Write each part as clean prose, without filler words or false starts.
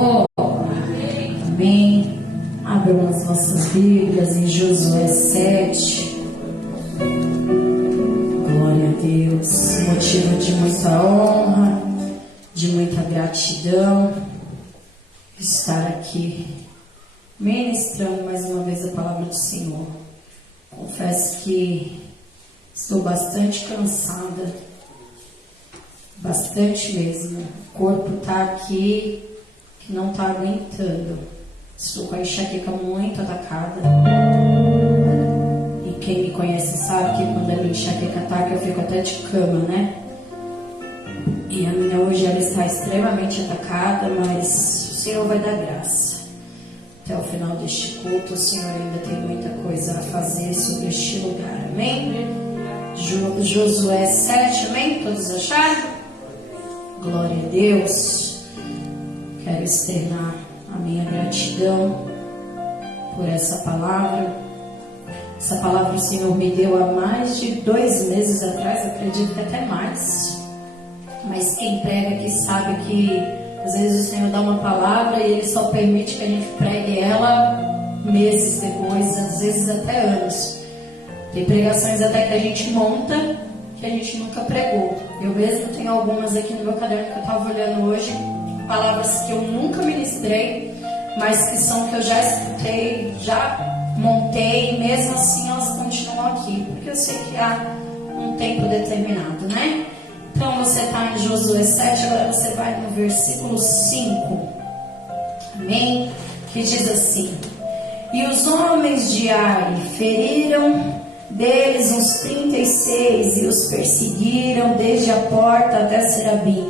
povo? Amém. Abram as nossas Bíblias em Josué 7. Glória a Deus. Motivo de muita honra, de muita gratidão, estar aqui ministrando mais uma vez a palavra do Senhor. Confesso que estou bastante cansada, bastante mesmo. O corpo está aqui que não está aguentando. Estou com a enxaqueca muito atacada. E quem me conhece sabe que quando a minha enxaqueca ataca eu fico até de cama, né? E a minha hoje ela está extremamente atacada, mas o Senhor vai dar graça. Até o final deste culto, o Senhor ainda tem muita coisa a fazer sobre este lugar, amém? Josué 7, amém? Todos acharam? Glória a Deus. Quero externar a minha gratidão por essa palavra. Essa palavra o Senhor me deu há mais de 2 meses atrás, acredito que até mais. Mas quem prega aqui sabe que às vezes o Senhor dá uma palavra e Ele só permite que a gente pregue ela meses depois, às vezes até anos. Tem pregações até que a gente monta, que a gente nunca pregou. Eu mesmo tenho algumas aqui no meu caderno que eu estava olhando hoje, palavras que eu nunca ministrei, mas que são que eu já escutei, já montei, e mesmo assim elas continuam aqui, porque eu sei que há um tempo determinado, né? Então você está em Josué 7, agora você vai no versículo 5, amém? Que diz assim: E os homens de Ai feriram deles uns 36 e os perseguiram desde a porta até Serabim,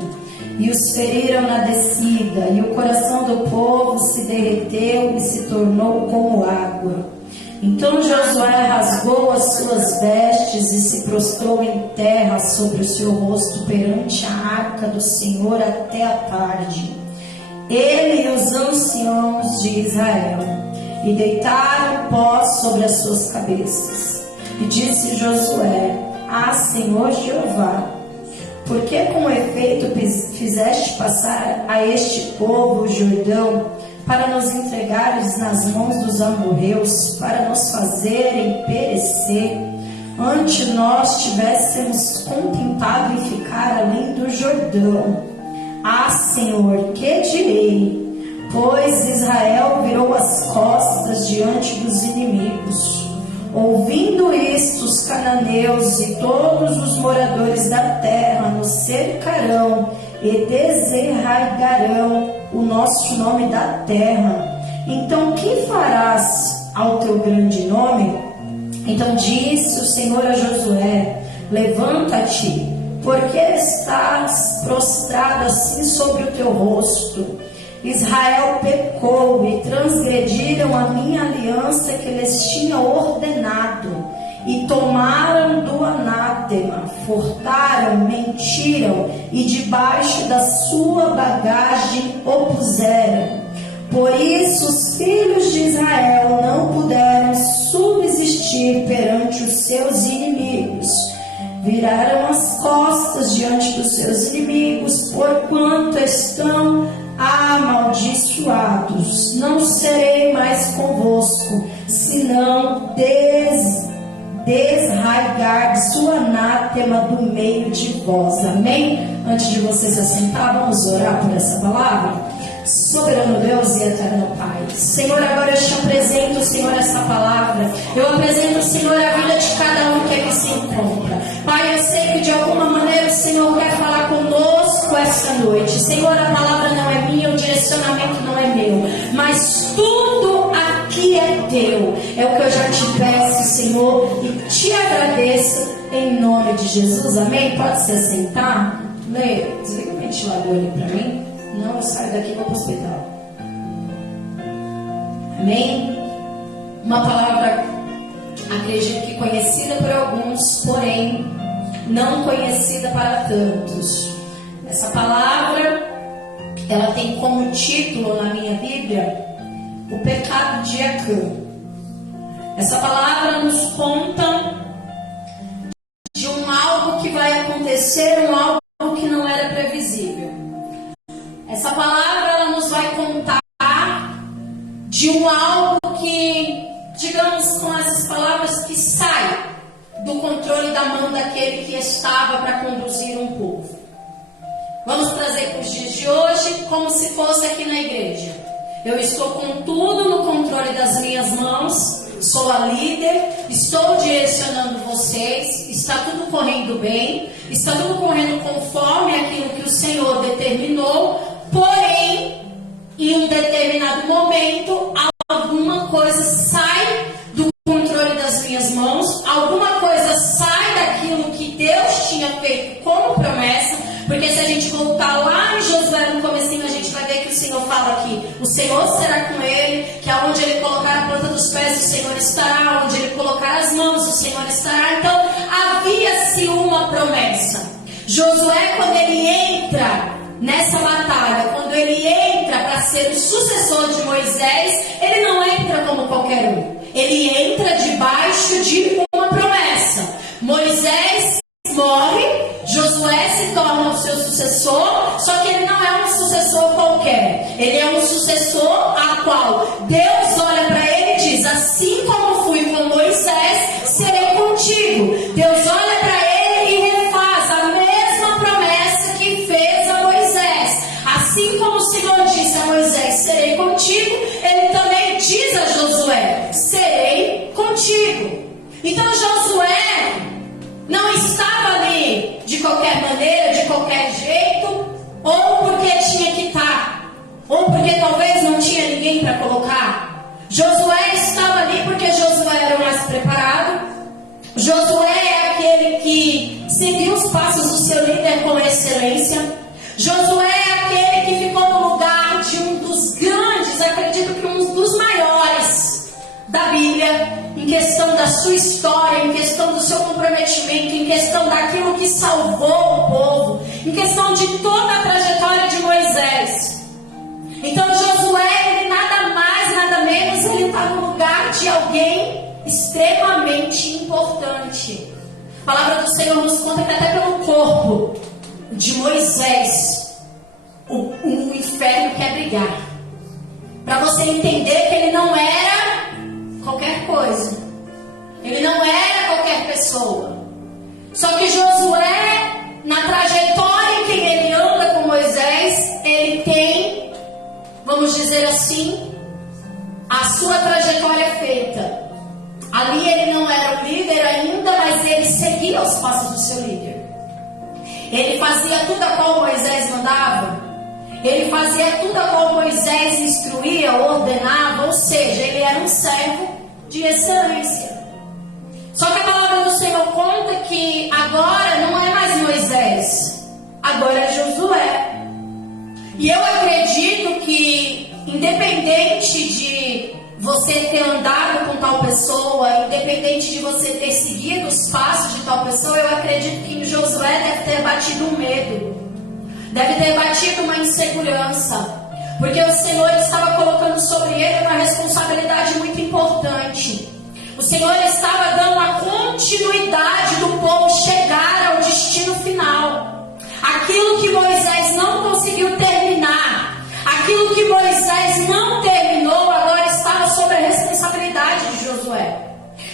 e os feriram na descida, e o coração do povo se derreteu e se tornou como água. Então Josué rasgou as suas vestes e se prostrou em terra sobre o seu rosto perante a arca do Senhor até a tarde, ele e os anciãos de Israel, e deitaram pó sobre as suas cabeças. E disse Josué: Ah, Senhor Jeová, por que com efeito fizeste passar a este povo o Jordão para nos entregares nas mãos dos amorreus, para nos fazerem perecer, antes nós tivéssemos contentado em ficar além do Jordão? Ah, Senhor, que direi? Pois Israel virou as costas diante dos inimigos. Ouvindo isto, os cananeus e todos os moradores da terra nos cercarão e desarraigarão o nosso nome da terra. Então que farás ao teu grande nome? Então disse o Senhor a Josué: Levanta-te, porque estás prostrado assim sobre o teu rosto. Israel pecou e transgrediram a minha aliança que lhes tinha ordenado, e tomaram do anátema, furtaram, mentiram, e debaixo da sua bagagem o puseram. Por isso os filhos de Israel não puderam subsistir perante os seus inimigos. Viraram as costas diante dos seus inimigos, porquanto estão amaldiçoados. Não serei mais convosco, senão desraigardes o anátema do meio de vós. Amém? Antes de você se assentar, vamos orar por essa palavra? Soberano Deus e eterno Pai, Senhor, agora eu te apresento, Senhor, essa palavra. Eu apresento, Senhor, a vida de cada um que aqui se encontra. Pai, eu sei que de alguma maneira o Senhor quer falar conosco esta noite. Senhor, a palavra não é minha, o direcionamento não é meu, mas tudo aqui é teu. É o que eu já te peço, Senhor, e te agradeço em nome de Jesus. Amém? Pode se assentar. Lê, desliga o ventilador ali para mim. Não, eu saio daqui e vou para o hospital. Amém? Uma palavra, acredito que conhecida por alguns, porém não conhecida para tantos. Essa palavra, ela tem como título na minha Bíblia o pecado de Acã. Essa palavra nos conta de algo que vai acontecer, algo que não era previsível. Essa palavra ela nos vai contar de um algo que, digamos com essas palavras, que sai do controle da mão daquele que estava para conduzir um povo. Vamos trazer para os dias de hoje como se fosse aqui na igreja. Eu estou com tudo no controle das minhas mãos, sou a líder, estou direcionando vocês, está tudo correndo bem, está tudo correndo conforme aquilo que o Senhor determinou, porém, em um determinado momento, alguma coisa sai do controle das minhas mãos, alguma coisa sai daquilo que Deus tinha feito como promessa, porque se a gente voltar lá em Josué no comecinho, a gente vai ver que o Senhor fala que o Senhor será com ele, que aonde ele colocar a planta dos pés, o Senhor estará, onde ele colocar as mãos, o Senhor estará. Então, havia-se uma promessa. Josué, quando ele entra nessa batalha, quando ele entra para ser o sucessor de Moisés, ele não entra como qualquer um. Ele entra debaixo de uma promessa. Moisés morre, Josué se torna o seu sucessor, só que ele não é um sucessor qualquer. Ele é um sucessor a qual Deus olha para ele e diz: assim como fui com Moisés, serei contigo. Deus olha para ele e refaz a mesma promessa que fez a Moisés. Assim como o Senhor disse a Moisés: serei contigo, ele também diz a Josué: serei contigo. Então Josué não estava ali de qualquer maneira, de qualquer jeito, ou porque tinha que estar, ou porque talvez não tinha ninguém para colocar. Josué estava ali porque Josué era o mais preparado. Josué é aquele que seguiu os passos do seu líder com excelência. Josué é aquele que ficou no lugar de um dos grandes, acredito que um dos maiores da Bíblia, em questão da sua história, em questão do seu comprometimento, em questão daquilo que salvou o povo, em questão de toda a trajetória de Moisés. Então Josué, ele nada mais, nada menos, ele está no lugar de alguém extremamente importante. A palavra do Senhor nos conta que até pelo corpo de Moisés, o inferno quer brigar. Para você entender que ele não era qualquer coisa. Ele não era qualquer pessoa. Só que Josué, na trajetória em que ele anda com Moisés, ele tem, vamos dizer assim, a sua trajetória feita. Ali ele não era o líder ainda, mas ele seguia os passos do seu líder. Ele fazia tudo a qual Moisés mandava. Ele fazia tudo a qual Moisés instruía, ordenava, ou seja, ele era um servo de excelência. Só que a palavra do Senhor conta que agora não é mais Moisés, agora é Josué. E eu acredito que, independente de você ter andado com tal pessoa, independente de você ter seguido os passos de tal pessoa, eu acredito que em Josué deve ter batido um medo. Deve ter batido uma insegurança, porque o Senhor estava colocando sobre ele uma responsabilidade muito importante. O Senhor estava dando a continuidade do povo chegar ao destino final. Aquilo que Moisés não conseguiu terminar, aquilo que Moisés não terminou, agora estava sob a responsabilidade de Josué.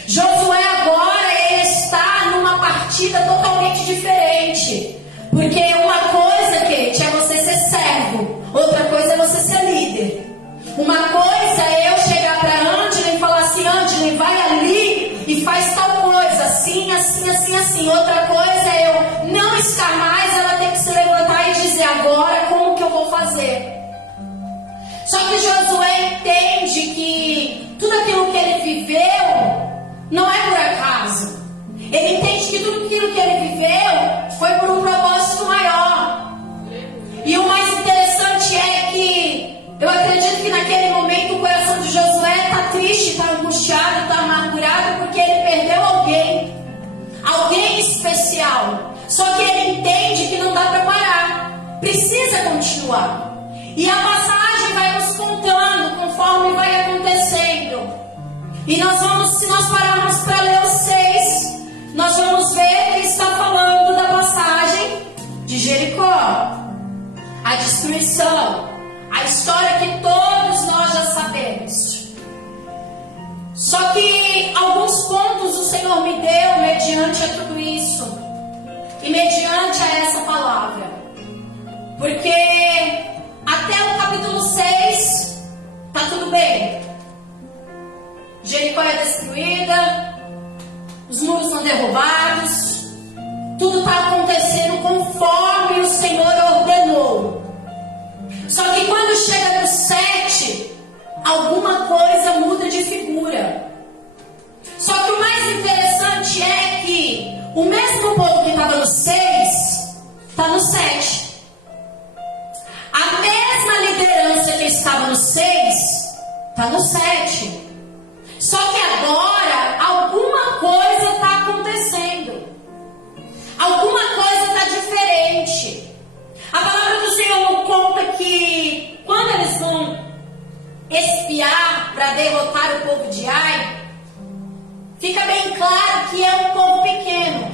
Josué agora ele está numa partida totalmente diferente. Porque uma coisa, Kate, é você ser servo. Outra coisa é você ser líder. Uma coisa é eu chegar para Angela e falar assim: Angela, vai ali e faz tal coisa, assim, assim, assim, assim. Outra coisa é eu não estar mais, ela tem que se levantar e dizer: agora como que eu vou fazer? Só que Josué entende que tudo aquilo que ele viveu não é por acaso. Ele entende que tudo aquilo que ele viveu foi por um propósito maior. E o mais interessante é que eu acredito que naquele momento o coração de Josué está triste, está angustiado, está amargurado, porque ele perdeu alguém especial. Só que ele entende que não dá para parar, precisa continuar. E a passagem vai nos contando conforme vai acontecendo. E nós vamos, se nós pararmos para ler os 6, nós vamos ver que está falando da passagem de Jericó, a destruição, a história que todos nós já sabemos. Só que alguns pontos o Senhor me deu mediante a tudo isso. E mediante a essa palavra. Porque até o capítulo 6 está tudo bem. Jericó é destruída, os muros são derrubados, tudo está acontecendo conforme o Senhor ordenou. Só que quando chega no 7, alguma coisa muda de figura. Só que o mais interessante é que o mesmo povo que estava no 6 está no 7. A mesma liderança que estava no 6 está no 7. Só que agora alguma coisa está acontecendo. Alguma coisa está diferente. A palavra do Senhor nos conta que quando eles vão espiar para derrotar o povo de Ai, fica bem claro que é um povo pequeno.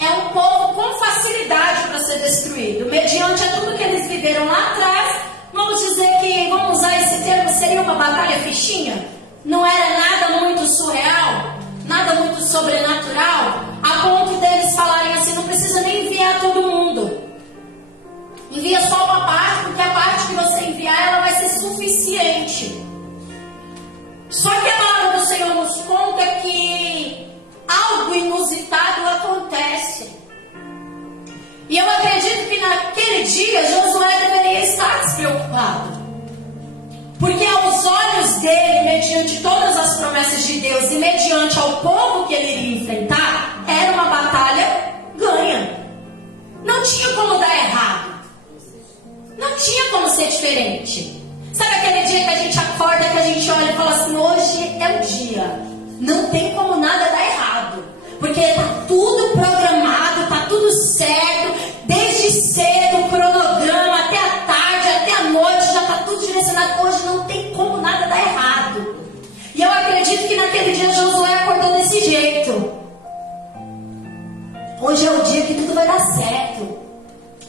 É um povo com facilidade para ser destruído. Mediante a tudo que eles viveram lá atrás, vamos dizer que, vamos usar esse termo, seria uma batalha fichinha. Não era nada muito surreal, nada muito sobrenatural, a ponto deles falarem assim, não precisa nem enviar todo mundo. Envia só uma parte, porque a parte que você enviar, ela vai ser suficiente. Só que a palavra do Senhor nos conta que algo inusitado acontece. E eu acredito que naquele dia Josué deveria estar despreocupado. Porque aos olhos dele, mediante todas as promessas de Deus e mediante ao povo que ele iria enfrentar, era uma batalha ganha. Não tinha como dar errado. Não tinha como ser diferente. Sabe aquele dia que a gente acorda, que a gente olha e fala assim, hoje é o dia. Não tem como nada dar errado. Porque está tudo programado, está tudo certo. Desde cedo, o cronograma, até a tarde, até a noite, já está tudo direcionado. Hoje não tem como nada dar errado. E eu acredito que naquele dia Josué acordou desse jeito. Hoje é o dia que tudo vai dar certo.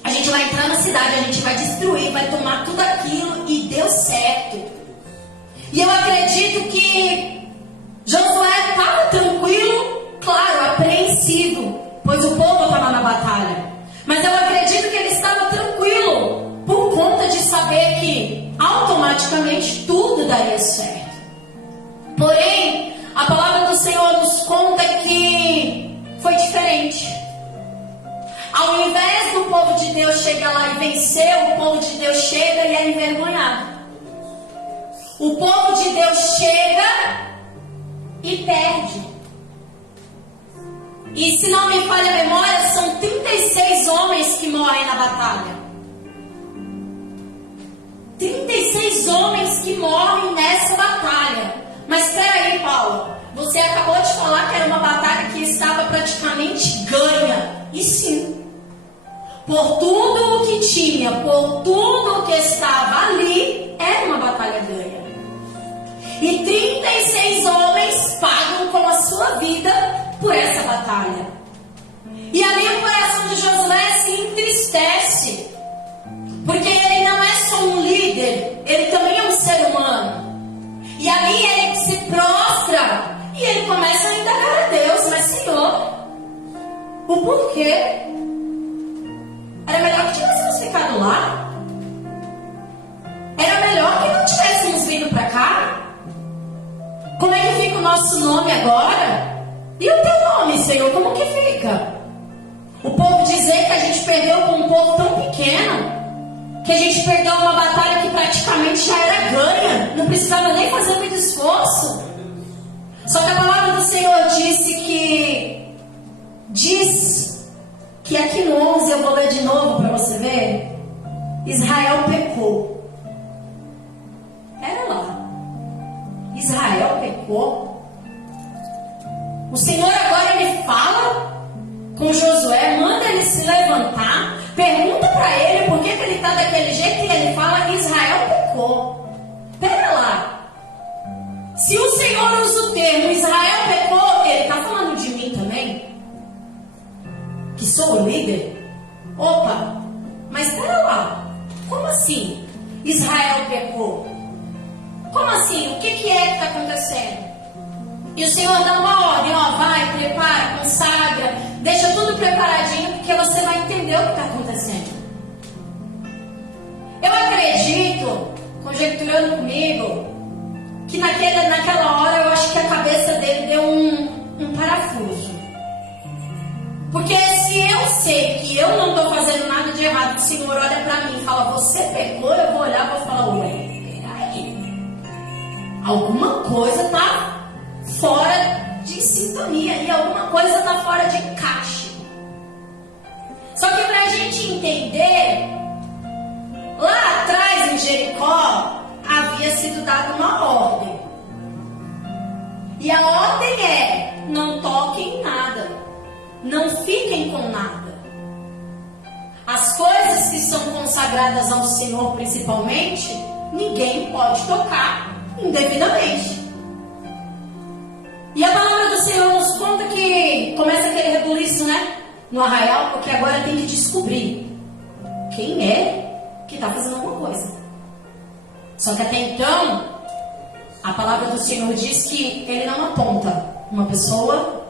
A gente vai entrar na cidade, a gente vai destruir, vai tomar tudo aquilo e deu certo. E eu acredito que Josué estava tranquilo, claro, apreensivo, pois o povo estava na batalha. Mas eu acredito que ele estava tranquilo, por conta de saber que automaticamente tudo daria certo. Porém, a palavra do Senhor nos conta que foi diferente. Ao invés do povo de Deus chegar lá e vencer, o povo de Deus chega e é envergonhado. O povo de Deus chega e perde. E se não me falha a memória, são 36 homens que morrem na batalha. 36 homens que morrem nessa batalha. Mas espera aí, Paulo. Você acabou de falar que era uma batalha que estava praticamente ganha. E sim. Por tudo o que tinha, por tudo o que estava ali, era uma batalha ganha. E 36 homens pagam com a sua vida por essa batalha. E ali o coração de Josué se entristece. Porque ele não é só um líder, ele também é um ser humano. E ali ele se prostra e ele começa a indagar a Deus, mas Senhor, o porquê? Era melhor que tivéssemos ficado lá? Era melhor que não tivéssemos vindo para cá? Como é que fica o nosso nome agora? E o teu nome, Senhor, como que fica? O povo dizer que a gente perdeu com um povo tão pequeno, que a gente perdeu uma batalha que praticamente já era ganha, não precisava nem fazer muito esforço. Só que a palavra do Senhor diz que aqui no 11, eu vou ler de novo para você ver, Israel pecou. Pera lá, Israel pecou? O Senhor agora ele fala com Josué, manda ele se levantar, pergunta para ele por que ele está daquele jeito e ele fala que Israel pecou. Pera lá, se o Senhor usa o termo Israel pecou, ele está falando de mim também? Que sou o líder? Opa, mas pera lá, como assim Israel pecou? Como assim? O que é que está acontecendo? E o Senhor dá uma ordem, ó, vai, prepara, consagra, deixa tudo preparadinho, porque você vai entender o que está acontecendo. Eu acredito, conjecturando comigo, que naquela hora eu acho que a cabeça dele deu um parafuso. Porque se eu sei que eu não estou fazendo nada de errado, o Senhor olha para mim e fala, você pecou, eu vou olhar e vou falar, ué, peraí, alguma coisa está fora de sintonia e alguma coisa está fora de caixa. Só que para a gente entender, lá atrás em Jericó havia sido dada uma ordem. E a ordem é: não toquem nada, não fiquem com nada. As coisas que são consagradas ao Senhor, principalmente, ninguém pode tocar indevidamente. E a palavra do Senhor nos conta que começa aquele rebuliço, né? No arraial, porque agora tem que descobrir quem é que está fazendo alguma coisa. Só que até então, a palavra do Senhor diz que Ele não aponta uma pessoa,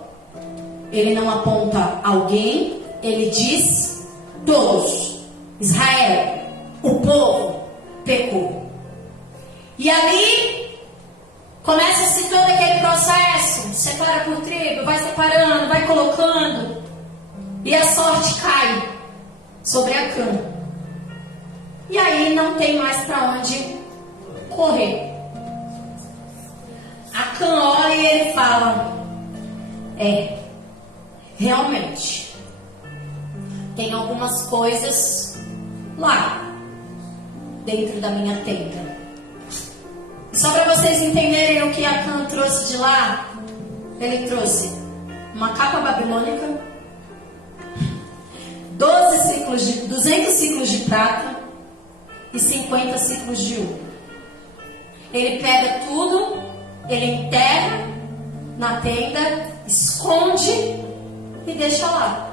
Ele não aponta alguém, Ele diz todos. Israel, o povo, pecou. E ali começa-se todo aquele processo, separa por tribo, vai separando, vai colocando, e a sorte cai sobre Acã. E aí não tem mais para onde correr. Acã olha e ele fala, realmente, tem algumas coisas lá, dentro da minha tenda. Só para vocês entenderem o que Acã trouxe de lá, ele trouxe uma capa babilônica, 200 ciclos de prata e 50 ciclos de ouro. Ele pega tudo, ele enterra na tenda, esconde e deixa lá.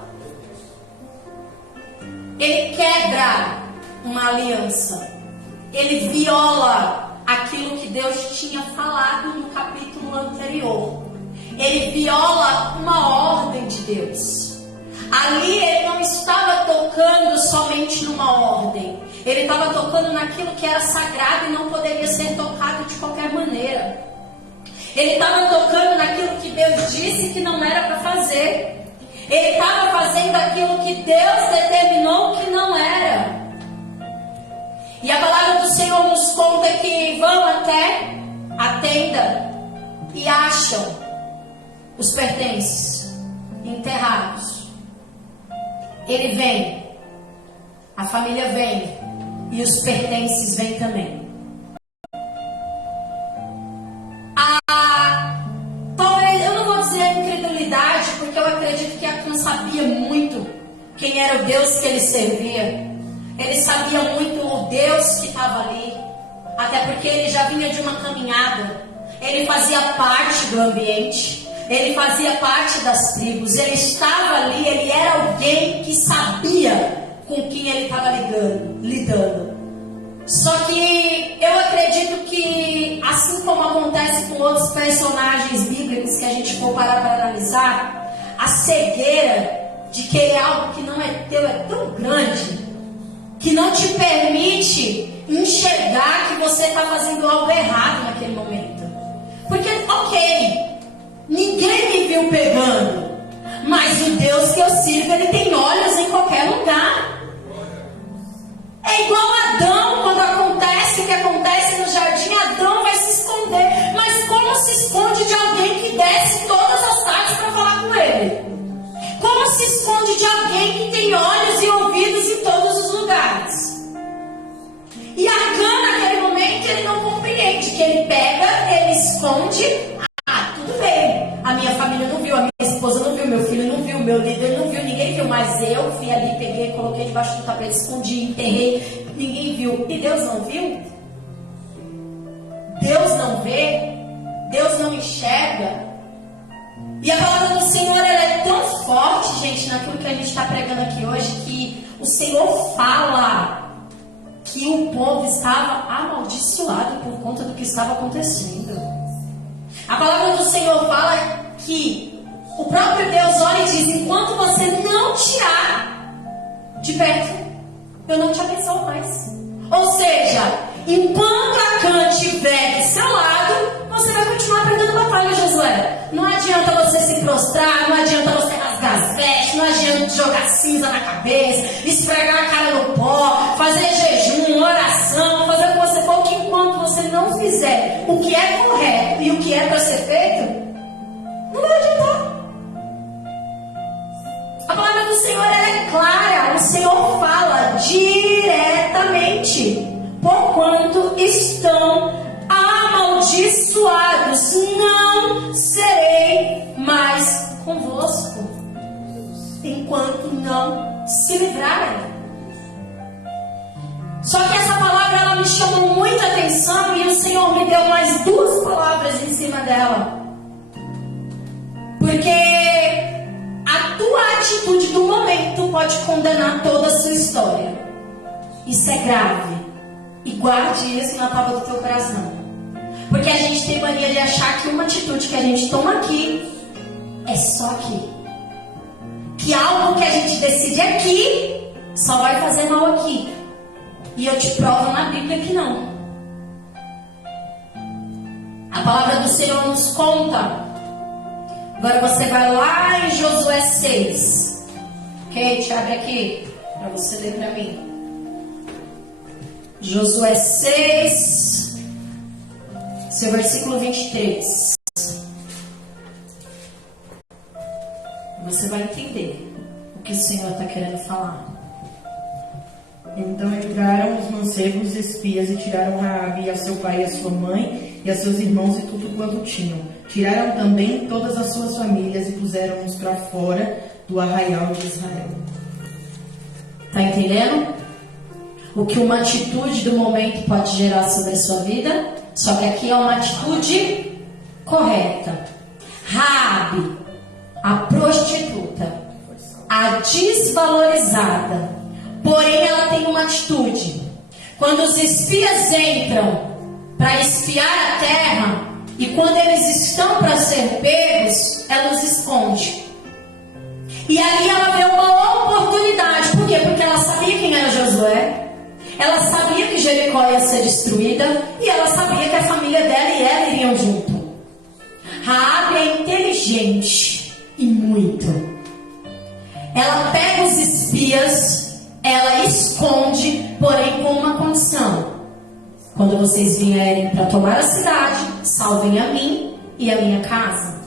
Ele quebra uma aliança, ele viola aquilo que Deus tinha falado no capítulo anterior. Ele viola uma ordem de Deus. Ali ele não estava tocando somente numa ordem. Ele estava tocando naquilo que era sagrado e não poderia ser tocado de qualquer maneira. Ele estava tocando naquilo que Deus disse que não era para fazer. Ele estava fazendo aquilo que Deus determinou que não era. E a palavra do Senhor nos conta que vão até a tenda e acham os pertences enterrados. Ele vem, a família vem e os pertences vêm também. Talvez, eu não vou dizer a incredulidade, porque eu acredito que Acã sabia muito quem era o Deus que ele servia. Ele sabia muito o Deus que estava ali, até porque ele já vinha de uma caminhada, ele fazia parte do ambiente, ele fazia parte das tribos, ele estava ali, ele era alguém que sabia com quem ele estava lidando. Só que eu acredito que, assim como acontece com outros personagens bíblicos que a gente for parar para analisar, a cegueira de querer algo que não é teu é tão grande que não te permite enxergar que você está fazendo algo errado naquele momento. Porque, ok, ninguém me viu pegando, mas o Deus que eu sirvo, ele tem olhos em qualquer lugar. É igual Adão, quando acontece o que acontece no jardim, Adão vai se esconder. Mas como se esconde de alguém que desce todas as tardes para falar com ele? Como se esconde de alguém que tem olhos e ouvidos em todos os lugares? E Acã, naquele momento, ele não compreende, que ele pega, ele esconde. Tudo bem, a minha família não viu, a minha esposa não viu, meu filho não viu, meu líder não viu, ninguém viu, mas eu fui ali, peguei, coloquei debaixo do tapete, escondi, enterrei, ninguém viu. E Deus não viu? Deus não vê? Deus não enxerga? E a palavra do Senhor, ela é tão forte, gente, naquilo que a gente está pregando aqui hoje, que o Senhor fala que o povo estava amaldiçoado por conta do que estava acontecendo. A palavra do Senhor fala que o próprio Deus olha e diz: enquanto você não tirar de perto, eu não te abençoo mais. Ou seja, enquanto a Cã estiver do seu lado, você vai continuar perdendo batalha, Josué. Não adianta você se prostrar, não adianta você rasgar as vestes, não adianta jogar cinza na cabeça, esfregar a cara no pó, fazer jejum, oração, fazer o que você for, que enquanto você não fizer o que é correto e o que é para ser feito, não vai adiantar. A palavra do Senhor ela é clara, o Senhor fala diretamente: porquanto estão amaldiçoados, não serei mais convosco, enquanto não se livrarem. Só que essa palavra ela me chamou muita atenção e o Senhor me deu mais 2 palavras em cima dela. Porque a tua atitude do momento pode condenar toda a sua história. Isso é grave. E guarde isso na tábua do teu coração. Porque a gente tem mania de achar que uma atitude que a gente toma aqui é só aqui. Que algo que a gente decide aqui só vai fazer mal aqui. E eu te provo na Bíblia que não. A palavra do Senhor nos conta. Agora você vai lá em Josué 6. Kate, abre aqui para você ler para mim. Josué 6, seu versículo 23. Você vai entender o que o Senhor está querendo falar. Então entraram os mancebos espias e tiraram Raabe, a seu pai e a sua mãe, e a seus irmãos e tudo quanto tinham. Tiraram também todas as suas famílias e puseram-nos para fora do arraial de Israel. Está entendendo? O que uma atitude do momento pode gerar sobre a sua vida, só que aqui é uma atitude correta. Raabe, a prostituta, a desvalorizada, porém ela tem uma atitude. Quando os espias entram para espiar a terra, e quando eles estão para ser pegos, ela os esconde. E ali ela vê uma oportunidade. Por quê? Porque ela sabia quem era Josué. Ela sabia que Jericó ia ser destruída. E ela sabia que a família dela e ela iriam junto. Raabe é inteligente. E muito. Ela pega os espias. Ela esconde. Porém com uma condição: quando vocês vierem para tomar a cidade, salvem a mim e a minha casa.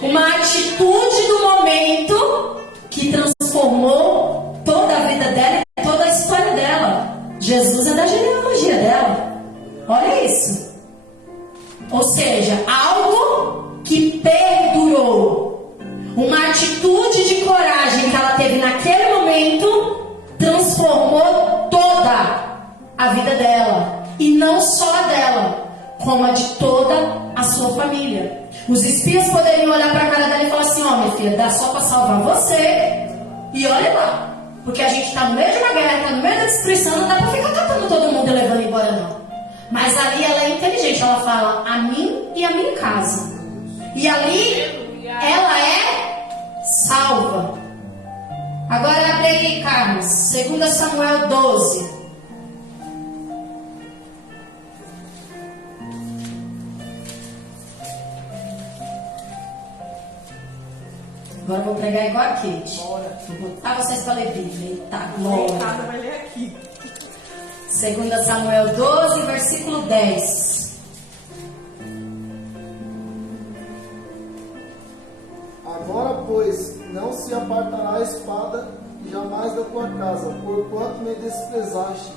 Uma atitude do momento que transformou toda a vida dela e toda a história dela. Jesus é da genealogia dela. Olha isso. Ou seja, algo que perdurou. Uma atitude de coragem que ela teve naquele momento transformou toda a vida dela. E não só a dela, como a de toda a sua família. Os espias poderiam olhar para a cara dela e falar assim: ó, minha filha, dá só para salvar você. E olha lá. Porque a gente está no meio de uma guerra, está no meio da destruição, não dá para ficar catando todo mundo e levando embora, não. Mas ali ela é inteligente, ela fala: a mim e a minha casa. E ali ela é salva. Agora abre aí, Carlos, 2 Samuel 12. Agora eu vou pregar igual a Kate. Vou botar vocês para ler Bíblia. Eita, glória. Vai ler aqui. 2 Samuel 12, versículo 10. Agora, pois, não se apartará a espada jamais da tua casa, porquanto me desprezaste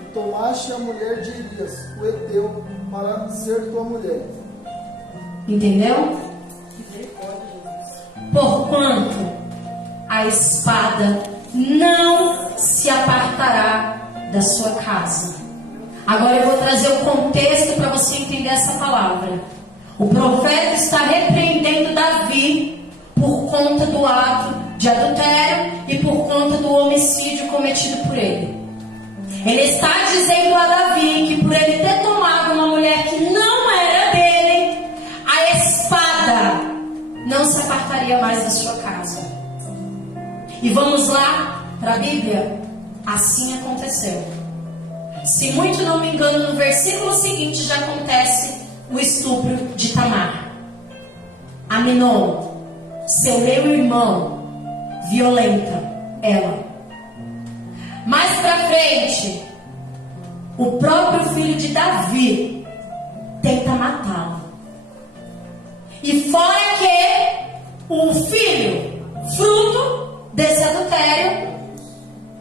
e tomaste a mulher de Elias, o heteu, para ser tua mulher. Entendeu? Porquanto a espada não se apartará da sua casa. Agora eu vou trazer o contexto para você entender essa palavra. O profeta está repreendendo Davi por conta do ato de adultério e por conta do homicídio cometido por ele. Ele está dizendo a Davi que por ele ter tomado uma mulher que não era dele, a voltaria mais à sua casa. E vamos lá para a Bíblia. Assim aconteceu. Se muito não me engano, no versículo seguinte já acontece o estupro de Tamar. Aminon, seu meio-irmão, violenta ela. Mais pra frente, o próprio filho de Davi tenta matá-la. E fora que o filho, fruto desse adultério,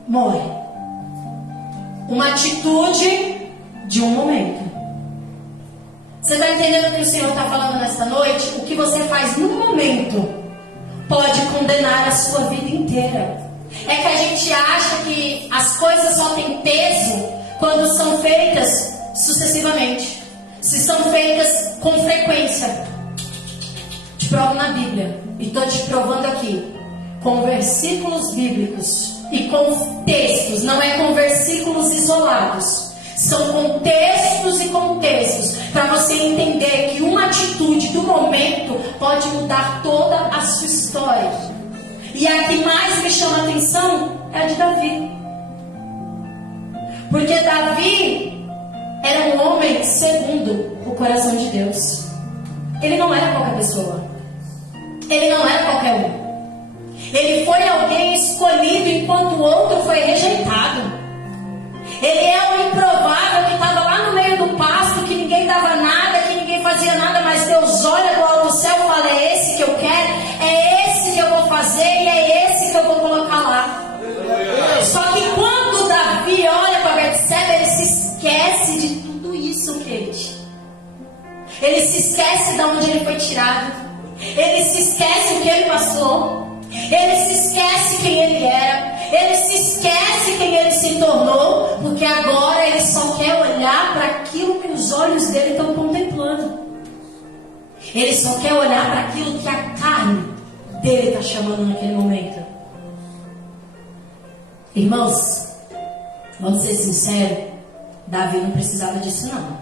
morre. Uma atitude de um momento. Você está entendendo o que o Senhor está falando nesta noite? O que você faz no momento pode condenar a sua vida inteira. É que a gente acha que as coisas só têm peso quando são feitas sucessivamente. Se são feitas com frequência. Te provo na Bíblia. E estou te provando aqui. Com versículos bíblicos. E com textos. Não é com versículos isolados. São contextos e contextos. Para você entender que uma atitude do momento pode mudar toda a sua história. E a que mais me chama a atenção é a de Davi. Porque Davi era um homem segundo o coração de Deus. Ele não era qualquer pessoa. Ele não era qualquer um. Ele foi alguém escolhido enquanto o outro foi rejeitado. Ele é o improvável que estava lá no meio do pasto, que ninguém dava nada, que ninguém fazia nada, mas Deus olha do alto do céu e fala: é esse que eu quero, é esse que eu vou fazer e é esse que eu vou colocar lá. Só que quando Davi olha para Betseba, ele se esquece de tudo isso, querido. Ele se esquece de onde ele foi tirado. Ele se esquece o que ele passou. Ele se esquece quem ele era. Ele se esquece quem ele se tornou. Porque agora ele só quer olhar para aquilo que os olhos dele estão contemplando. Ele só quer olhar para aquilo que a carne dele está chamando naquele momento. Irmãos, vamos ser sinceros, Davi não precisava disso não.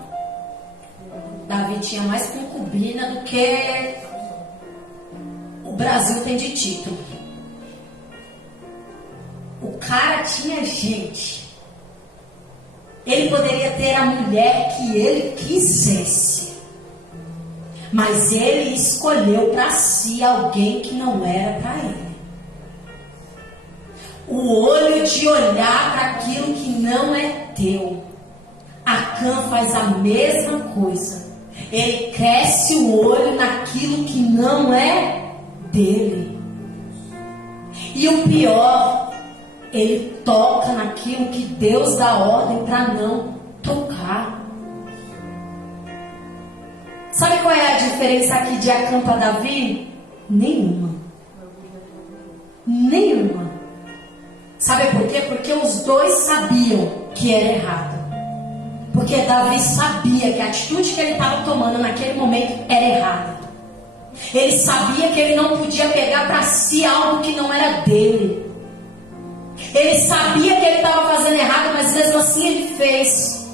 Davi tinha mais concubina do que o Brasil tem de título. O cara tinha gente. Ele poderia ter a mulher que ele quisesse. Mas ele escolheu para si alguém que não era para ele. O olho de olhar para aquilo que não é teu. Acã faz a mesma coisa. Ele cresce o olho naquilo que não é dele. E o pior, ele toca naquilo que Deus dá ordem para não tocar. Sabe qual é a diferença aqui de Acã para Davi? Nenhuma. Nenhuma. Sabe por quê? Porque os dois sabiam que era errado. Porque Davi sabia que a atitude que ele estava tomando naquele momento era errada. Ele sabia que ele não podia pegar para si algo que não era dele. Ele sabia que ele estava fazendo errado, mas mesmo assim ele fez.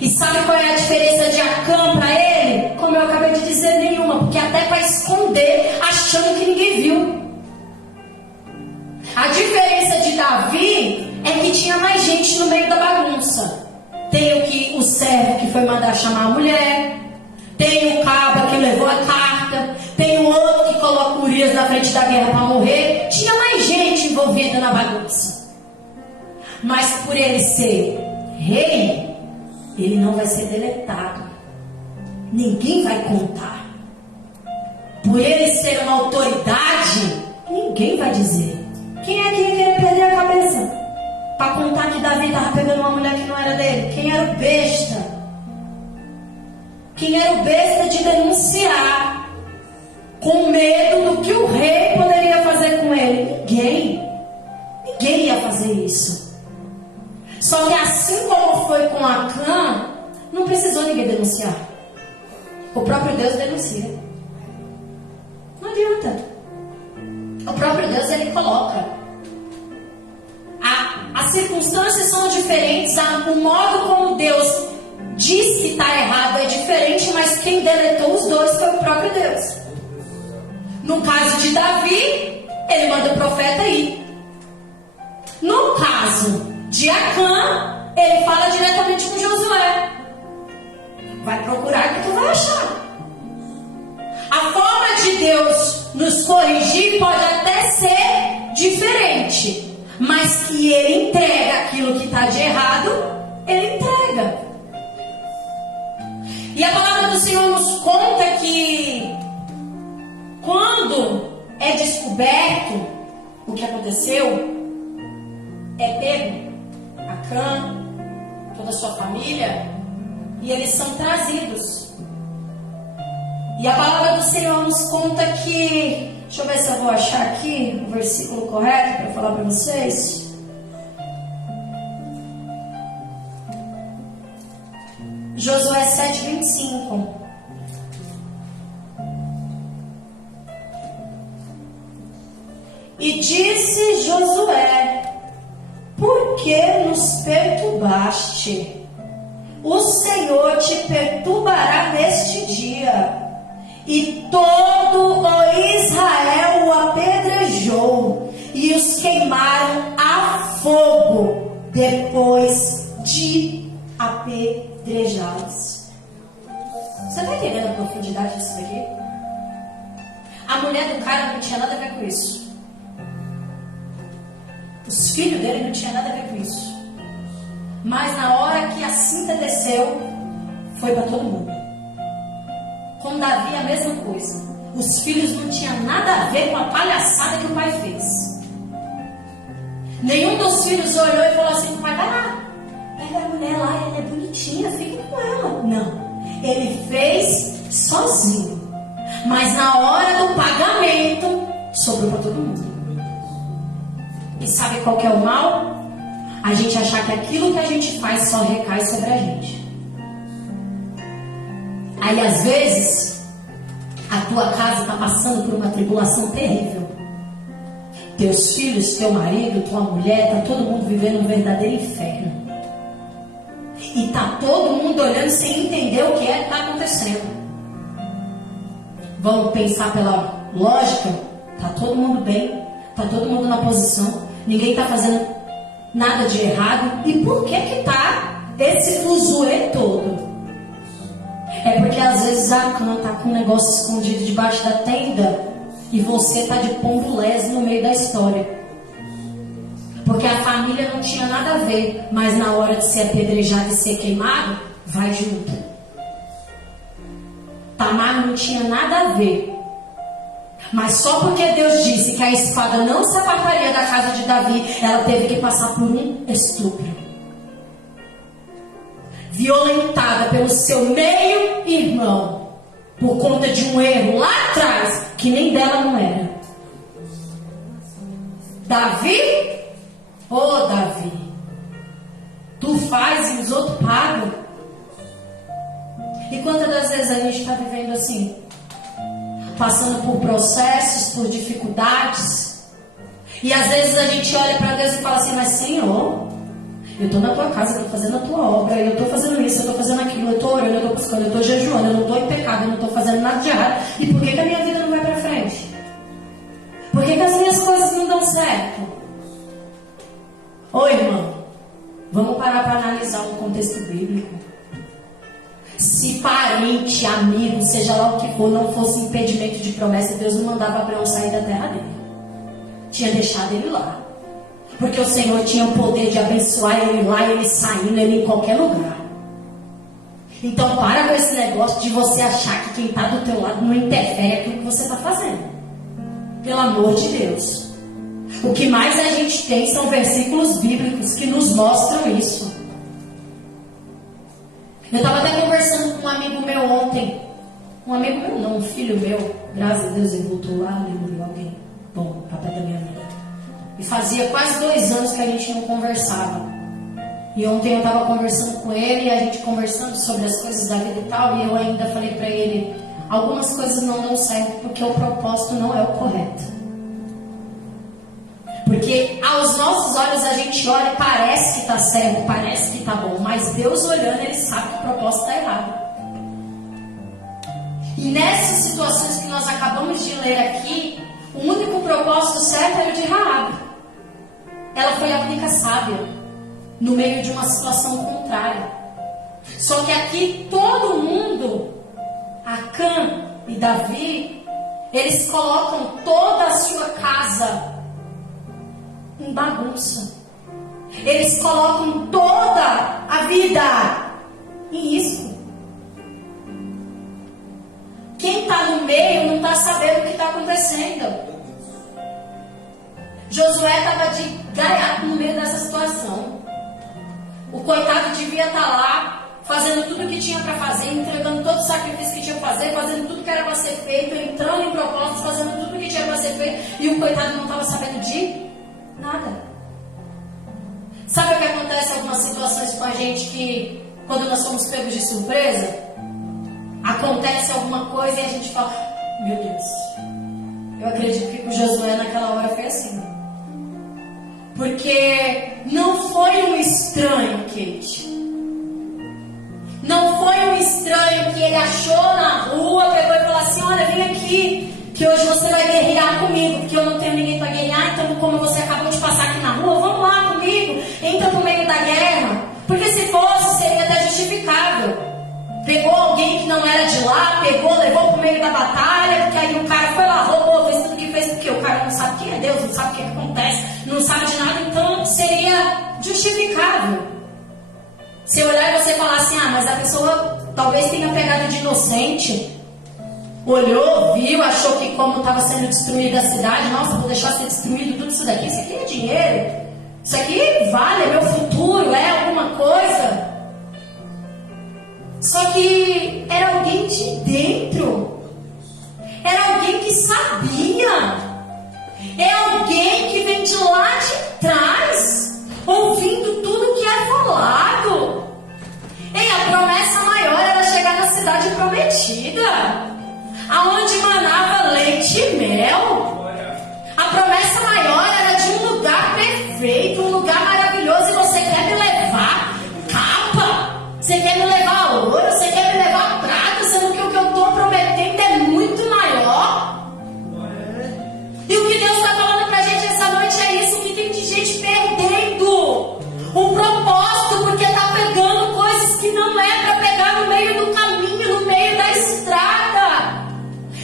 E sabe qual é a diferença de Acã para ele? Como eu acabei de dizer, nenhuma. Porque até para esconder, achando que ninguém viu. A diferença de Davi é que tinha mais gente no meio da bagunça. Tem o servo que foi mandar chamar a mulher. Tem o cabra que levou a carta. Tem o outro que coloca Urias na frente da guerra para morrer. Tinha mais gente envolvida na bagunça. Mas por ele ser rei, ele não vai ser deletado. Ninguém vai contar. Por ele ser uma autoridade, ninguém vai dizer. Quem é que ia querer perder a cabeça para contar que Davi estava pegando uma mulher que não era dele? Quem era o besta? Quem era o besta de denunciar com medo do que o rei poderia fazer com ele? Ninguém ia fazer isso. Só que assim como foi com Acã, não precisou ninguém denunciar. O próprio Deus denuncia. Não adianta. O próprio Deus, ele coloca. As circunstâncias são diferentes. O modo como Deus diz que está errado é diferente. Mas quem deletou os dois foi o próprio Deus. No caso de Davi, ele manda o profeta ir. No caso de Acã, ele fala diretamente com Josué. Vai procurar que tu vai achar. A forma de Deus nos corrigir pode até ser diferente, mas que Ele entrega aquilo que está de errado, Ele entrega. E a palavra do Senhor nos conta que quando é descoberto o que aconteceu, é pego Acã, toda a sua família, e eles são trazidos. E a palavra do Senhor nos conta que, deixa eu ver se eu vou achar aqui o versículo correto para falar para vocês. Josué 7:25. E disse Josué: por que nos perturbaste? O Senhor te perturbará neste dia. E todo o Israel o apedrejou e os queimaram a fogo depois de apedrejá-los. Você está entendendo a profundidade disso daqui? A mulher do cara não tinha nada a ver com isso. Os filhos dele não tinham nada a ver com isso. Mas na hora que a cinta desceu, foi para todo mundo. Com Davi a mesma coisa. Os filhos não tinham nada a ver com a palhaçada que o pai fez. Nenhum dos filhos olhou e falou assim para o pai: ah, pega a mulher lá, ela é bonitinha, fica com ela. Não, ele fez sozinho. Mas na hora do pagamento, sobrou para todo mundo. E sabe qual que é o mal? A gente achar que aquilo que a gente faz só recai sobre a gente. Aí às vezes a tua casa está passando por uma tribulação terrível. Teus filhos, teu marido, tua mulher, está todo mundo vivendo um verdadeiro inferno. E está todo mundo olhando sem entender o que é que está acontecendo. Vamos pensar pela lógica? Está todo mundo bem, está todo mundo na posição, ninguém está fazendo nada de errado. E por que está esse fuzuê todo? É porque às vezes a Acã está com um negócio escondido debaixo da tenda e você está de pombo lese no meio da história. Porque a família não tinha nada a ver, mas na hora de ser apedrejado e ser queimado, vai junto. Tamar não tinha nada a ver, mas só porque Deus disse que a espada não se apartaria da casa de Davi, ela teve que passar por um estupro. Violentada pelo seu meio-irmão, por conta de um erro lá atrás, que nem dela não era. Davi, ô Davi, tu faz e os outros pagam. E quantas das vezes a gente está vivendo assim? Passando por processos, por dificuldades. E às vezes a gente olha para Deus e fala assim: mas Senhor, eu estou na tua casa, eu estou fazendo a tua obra, eu estou fazendo isso, eu estou fazendo aquilo, eu estou orando, eu estou buscando, eu estou jejuando, eu não estou em pecado, eu não estou fazendo nada de errado. E por que a minha vida não vai para frente? Por que as minhas coisas não dão certo? Ô irmão, vamos parar para analisar um contexto bíblico. Se parente, amigo, seja lá o que for, não fosse impedimento de promessa, Deus não mandava Abraão sair da terra dele. Tinha deixado ele lá. Porque o Senhor tinha o poder de abençoar ele lá, ele saindo, ele em qualquer lugar. Então para com esse negócio de você achar que quem está do teu lado não interfere aquilo que você está fazendo. Pelo amor de Deus. O que mais a gente tem são versículos bíblicos que nos mostram isso. Eu estava até conversando com um amigo meu ontem. Um amigo meu não, um filho meu. Graças a Deus ele voltou lá, lembrou de alguém. Bom, papai da minha vida. E fazia quase 2 anos que a gente não conversava. E ontem eu estava conversando com ele, e a gente conversando sobre as coisas da vida e tal, e eu ainda falei para ele: algumas coisas não dão certo porque o propósito não é o correto. Porque aos nossos olhos a gente olha e parece que está certo, parece que está bom, mas Deus olhando, Ele sabe que o propósito está errado. E nessa situações que nós acabamos de ler aqui, o único propósito certo era o de Raabe. Ela foi a única sábia no meio de uma situação contrária. Só que aqui todo mundo, Acã e Davi, eles colocam toda a sua casa em bagunça. Eles colocam toda a vida em risco. Quem está no meio não está sabendo o que está acontecendo. Josué estava de gaiato no meio dessa situação. O coitado devia estar lá, fazendo tudo o que tinha para fazer, entregando todo o sacrifício que tinha para fazer, fazendo tudo que era para ser feito, entrando em propósitos, fazendo tudo o que tinha para ser feito, e o coitado não estava sabendo de nada. Sabe o que acontece em algumas situações com a gente que, quando nós somos pegos de surpresa, acontece alguma coisa e a gente fala, meu Deus, eu acredito que com Josué naquela hora foi assim. Porque não foi um estranho, Kate. Não foi um estranho que ele achou na rua, pegou e falou assim, olha, vem aqui, que hoje você vai guerrear comigo, porque eu não tenho ninguém para guerrear, então como você acabou de passar aqui na rua, vamos lá comigo, entra no meio da guerra. Porque se fosse, seria até justificável. Pegou alguém que não era de lá, pegou, levou pro meio da batalha, porque aí o cara foi lá, roubou, fez tudo que fez, porque o cara não sabe quem é Deus, não sabe o que acontece, não sabe de nada, então seria justificável. Se olhar e você falar assim, mas a pessoa talvez tenha pegado de inocente, olhou, viu, achou que como estava sendo destruída a cidade, nossa, vou deixar ser destruído tudo isso daqui, isso aqui é dinheiro, isso aqui vale, é meu futuro, é alguma coisa. Só que era alguém de dentro, era alguém que sabia, é alguém que vem de lá de trás, ouvindo tudo que é falado. E a promessa maior era chegar na cidade prometida, aonde manava leite e mel. A promessa maior era de um lugar perfeito, um lugar maravilhoso, e você quer me levar capa, você quer me levar ouro, você quer me levar prata, sendo que o que eu estou prometendo é muito maior. E o que Deus está falando pra gente essa noite é isso, que tem de gente perdendo o propósito, porque está pegando coisas que não é para pegar no meio do caminho, no meio da estrada.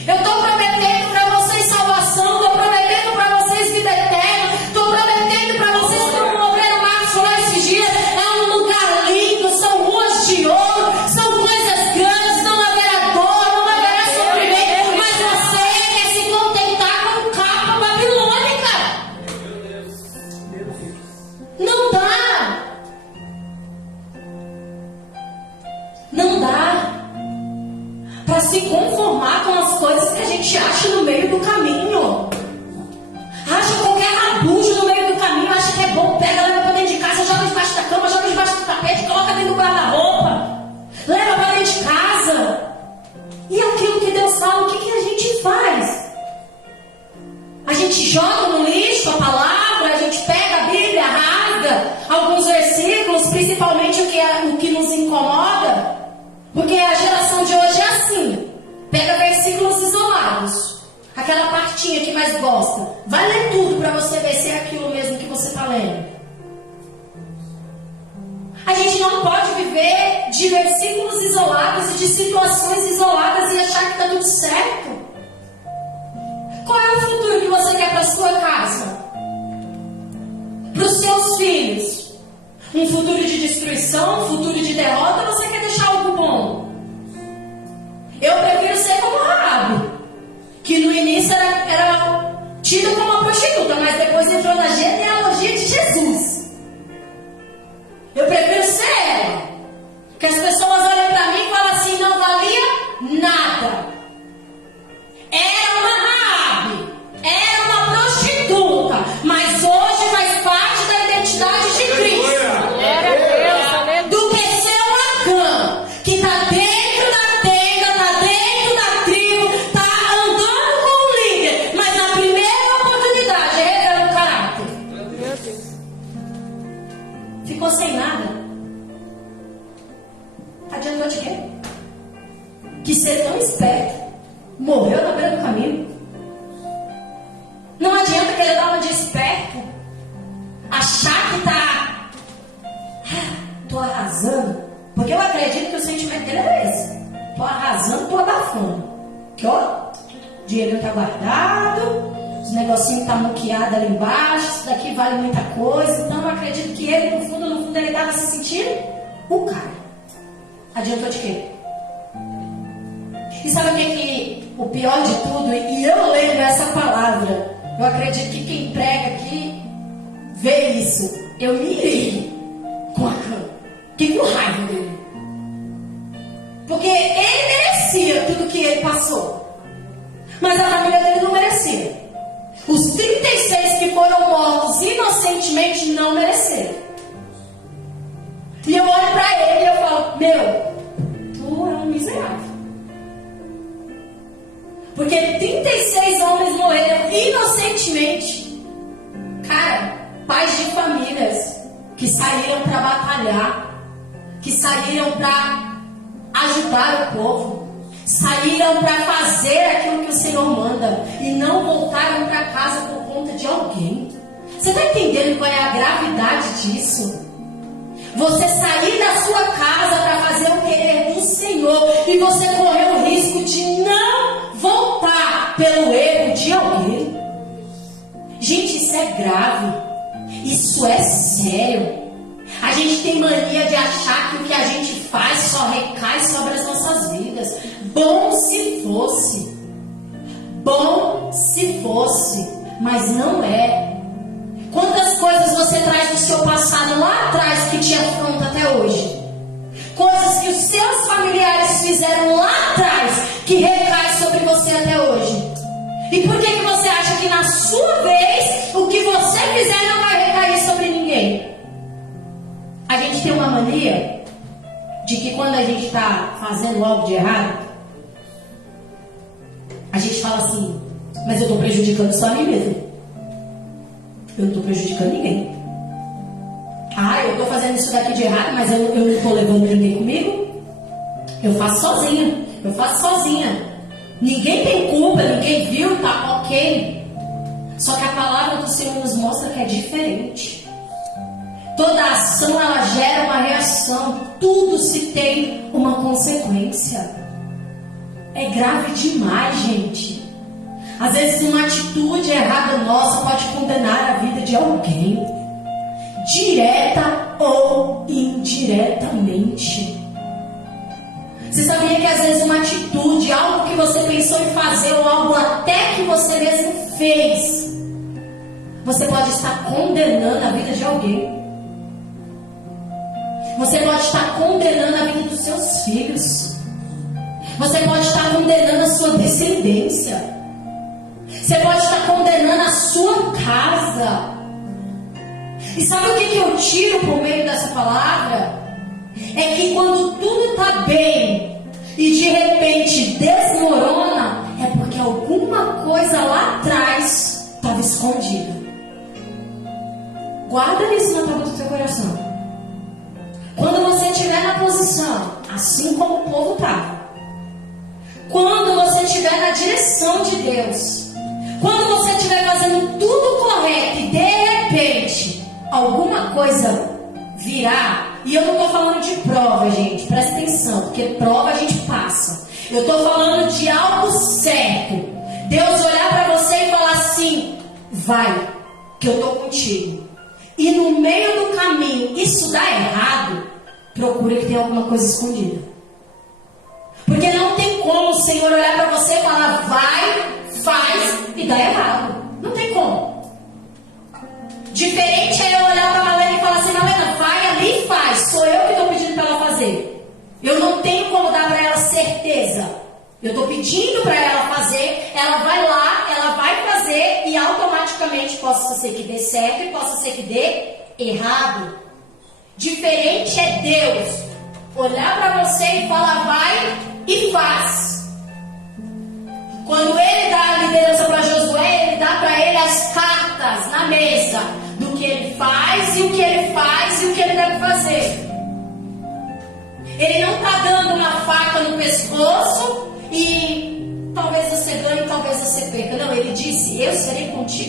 Eu estou prometendo para vocês salvação, estou prometendo para vocês vida eterna, estou prometendo para vocês, como o Roberto Marcos falou esses dias, é um lugar lindo, são ruas de ouro, são coisas grandes, não haverá dor, não haverá sofrimento, mas você quer se contentar com capa babilônica. Não dá. Não dá para se conformar com as coisas que a gente acha no meio do caminho. Acha qualquer rabujo no meio do caminho, acha que é bom, pega, leva para dentro de casa, joga debaixo da cama, joga debaixo do tapete, coloca dentro do guarda-roupa, leva para dentro de casa. E aquilo que Deus fala, o que a gente faz? A gente joga no lixo a palavra, a gente pega a Bíblia, rasga alguns versículos, principalmente o que nos incomoda. Porque a geração de hoje é assim, pega versículos isolados, aquela partinha que mais gosta, vai ler tudo para você ver se é aquilo mesmo que você está lendo. A gente não pode viver de versículos isolados e de situações isoladas e achar que está tudo certo. Qual é o futuro que você quer para a sua casa? Para os seus filhos? Um futuro de destruição, um futuro de derrota, ou você quer deixar algo bom? Eu prefiro ser como Raabe, que no início era tida como uma prostituta, mas depois entrou na genealogia de Jesus. Eu prefiro ser ela, que as pessoas olham para mim e falam assim, não valia nada. Era uma Raabe, era uma prostituta, mas hoje faz parte da identidade de Cristo. Do que ser um Acã, que está dentro da tenda, está dentro da tribo, está andando com o líder, mas na primeira oportunidade revela o caráter. Ficou sem nada. Adiantou de quê? Que ser tão esperto Morreu na beira do caminho. Não adianta querer dar uma de esperto, achar que tô arrasando, porque eu acredito que o sentimento dele é esse. Tô arrasando, tô abafando. Que ó, o dinheiro tá guardado, os negocinhos tá muqueado ali embaixo, isso daqui vale muita coisa. Então eu acredito que ele, no fundo, ele tava se sentindo o cara. Adiantou de quê? E sabe o que o pior de tudo? E eu lembro essa palavra. Eu acredito que quem prega aqui vê isso. Eu me irei com a cama. Fiquei com raiva dele. Porque ele merecia tudo que ele passou. Mas a família dele não merecia. Os 36 que foram mortos inocentemente não mereceram. E eu olho pra ele e eu falo, tu é um miserável. Porque 36 homens morreram inocentemente. Cara, pais de famílias que saíram para batalhar, que saíram para ajudar o povo, saíram para fazer aquilo que o Senhor manda e não voltaram para casa por conta de alguém. Você está entendendo qual é a gravidade disso? Você sair da sua casa para fazer o querer do Senhor e você correr o risco de não voltar pelo erro de alguém. Gente, isso é grave. Isso é sério. A gente tem mania de achar que o que a gente faz só recai sobre as nossas vidas. Bom se fosse. Bom se fosse. Mas não é. Quantas coisas você traz do seu passado lá atrás que te afronta até hoje? Coisas que os seus familiares fizeram lá atrás que recai sobre você até hoje. E por que você acha que na sua vez o que você fizer não vai recair sobre ninguém? A gente tem uma mania de que quando a gente está fazendo algo de errado, a gente fala assim, mas eu estou prejudicando só a mim mesmo. Eu não estou prejudicando ninguém. Eu estou fazendo isso daqui de errado, mas eu não estou levando ninguém comigo. Eu faço sozinha. Ninguém tem culpa, ninguém viu, tá ok. Só que a palavra do Senhor nos mostra que é diferente. Toda ação, ela gera uma reação. Tudo se tem uma consequência. É grave demais, gente. Às vezes uma atitude errada nossa pode condenar a vida de alguém, direta ou indiretamente. Você sabia que às vezes uma atitude, algo que você pensou em fazer ou algo até que você mesmo fez, você pode estar condenando a vida de alguém. Você pode estar condenando a vida dos seus filhos. Você pode estar condenando a sua descendência. Você pode estar condenando a sua casa. E sabe o que eu tiro por meio dessa palavra? É que quando tudo está bem e de repente desmorona, é porque alguma coisa lá atrás estava escondida. Guarda isso na tábua do teu coração. Quando você estiver na posição, assim como o povo estava, quando você estiver na direção de Deus, quando você estiver fazendo tudo correto e de repente alguma coisa virá, e eu não estou falando de prova, gente, presta atenção, porque prova a gente passa. Eu estou falando de algo certo. Deus olhar para você e falar assim, vai, que eu estou contigo. E no meio do caminho isso dá errado, procura que tem alguma coisa escondida. Porque não tem como o Senhor olhar para você e falar, vai, faz e dá errado. Não tem como. Diferente é eu olhar para a Malena e falar assim, Malena, vai ali e faz. Sou eu que estou pedindo para ela fazer. Eu não tenho como dar para ela certeza. Eu estou pedindo para ela fazer, ela vai lá, ela vai fazer e automaticamente possa ser que dê certo e possa ser que dê errado. Diferente é Deus olhar para você e falar, vai e faz. Quando Ele dá a liderança para Josué, Ele dá para ele as cartas na mesa do que ele faz e o que ele faz e o que ele deve fazer. Ele não está dando uma faca no pescoço e talvez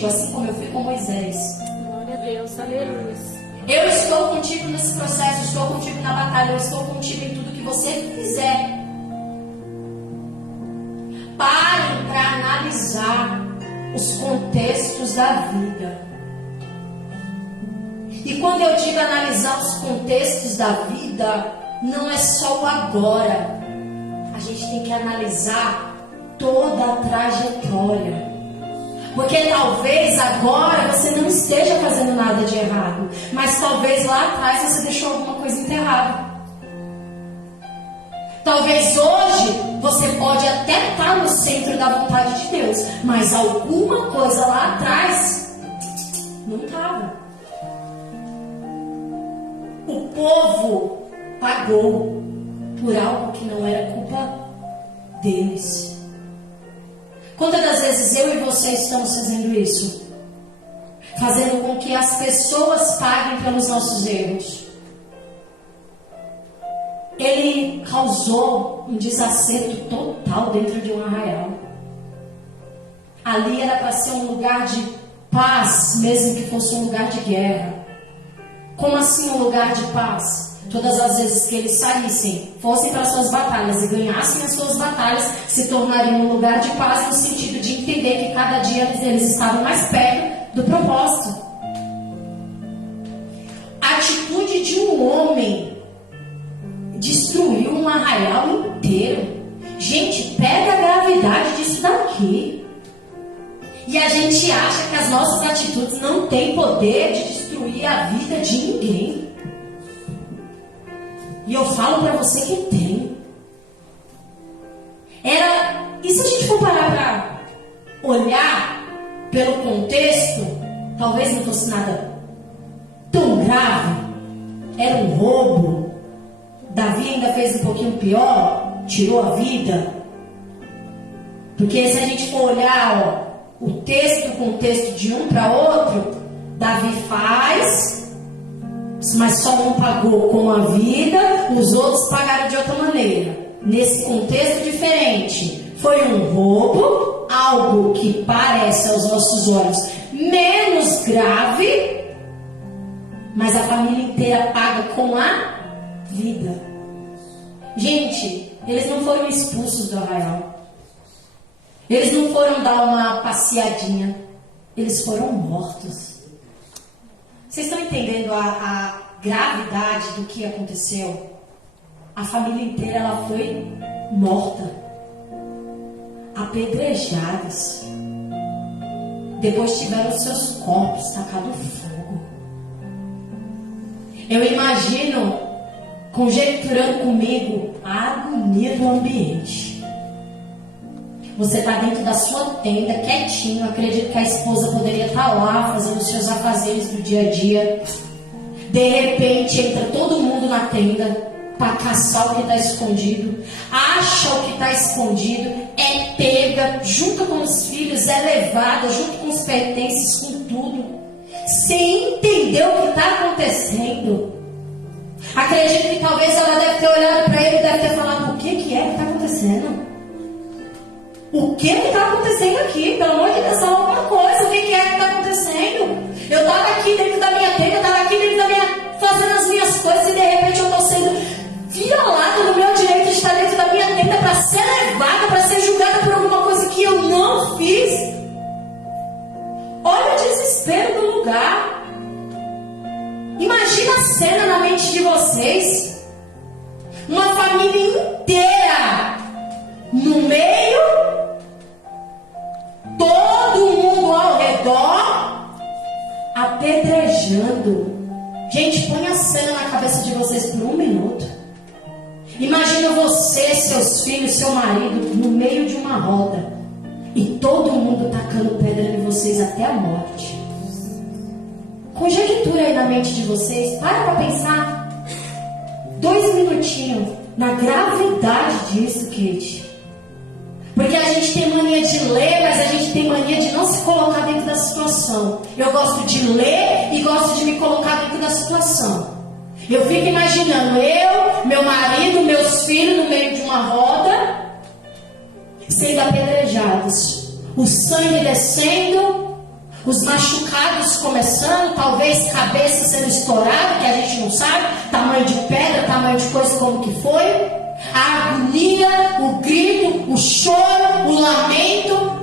contigo, assim como eu fui com Moisés. Glória a Deus, aleluia. Eu estou contigo nesse processo, estou contigo na batalha, eu estou contigo em tudo que você fizer. Parem para analisar os contextos da vida. E quando eu digo analisar os contextos da vida, não é só o agora. A gente tem que analisar toda a trajetória. Porque talvez agora você não esteja fazendo nada de errado, mas talvez lá atrás você deixou alguma coisa enterrada. Talvez hoje você pode até estar no centro da vontade de Deus, mas alguma coisa lá atrás não estava. O povo pagou por algo que não era culpa deles. Quantas das vezes eu e você estamos fazendo isso? Fazendo com que as pessoas paguem pelos nossos erros. Ele causou um desacerto total dentro de um arraial. Ali era para ser um lugar de paz, mesmo que fosse um lugar de guerra. Como assim um lugar de paz? Todas as vezes que eles saíssem, fossem para suas batalhas e ganhassem as suas batalhas, se tornariam um lugar de paz no sentido de entender que cada dia eles estavam mais perto do propósito. A atitude de um homem destruiu um arraial inteiro. Gente, pega a gravidade disso daqui. E a gente acha que as nossas atitudes não têm poder de destruir a vida de ninguém. E eu falo pra você que tem. E se a gente for parar pra olhar pelo contexto, talvez não fosse nada tão grave. Era um roubo. Davi ainda fez um pouquinho pior, tirou a vida. Porque se a gente for olhar, o texto, o contexto de um para outro, Davi faz, mas só um pagou com a vida, os outros pagaram de outra maneira. Nesse contexto diferente, foi um roubo, algo que parece aos nossos olhos menos grave, mas a família inteira paga com a vida. Gente, eles não foram expulsos do arraial. Eles não foram dar uma passeadinha. Eles foram mortos. Vocês estão entendendo a gravidade do que aconteceu? A família inteira ela foi morta. Apedrejadas. Depois tiveram seus corpos tacados fogo. Eu imagino, conjecturando comigo, a agonia do ambiente. Você está dentro da sua tenda, quietinho. Acredito que a esposa poderia estar lá, fazendo os seus afazeres do dia a dia. De repente, entra todo mundo na tenda para caçar o que está escondido. Acha o que está escondido. É pega, junto com os filhos, é levada, junto com os pertences, com tudo. Sem entender o que está acontecendo. Acredito que talvez ela deve ter olhado para ele e deve ter falado: o que é que está acontecendo? O que está acontecendo aqui? Pelo amor de Deus, fala alguma coisa. O que é que está acontecendo? Eu estava aqui dentro da minha tenda, estava aqui dentro da minha... fazendo as minhas coisas e de repente eu estou sendo violada no meu direito de estar dentro da minha tenda para ser levada, para ser julgada por alguma coisa que eu não fiz. Olha o desespero do lugar. Imagina a cena na mente de vocês. Uma família inteira no meio, todo mundo ao redor, apedrejando. Gente, põe a cena na cabeça de vocês por um minuto. Imagina você, seus filhos, seu marido, no meio de uma roda, e todo mundo tacando pedra em vocês até a morte. Conjectura aí na mente de vocês. Para pensar 2 minutinhos na gravidade disso, Kate. Porque a gente tem mania de ler, mas a gente tem mania de não se colocar dentro da situação. Eu gosto de ler e gosto de me colocar dentro da situação. Eu fico imaginando eu, meu marido, meus filhos no meio de uma roda, sendo apedrejados. O sangue descendo, Os machucados começando, talvez cabeça sendo estourada, que a gente não sabe, tamanho de pedra, tamanho de coisa, como que foi. A agonia, o grito, o choro, o lamento.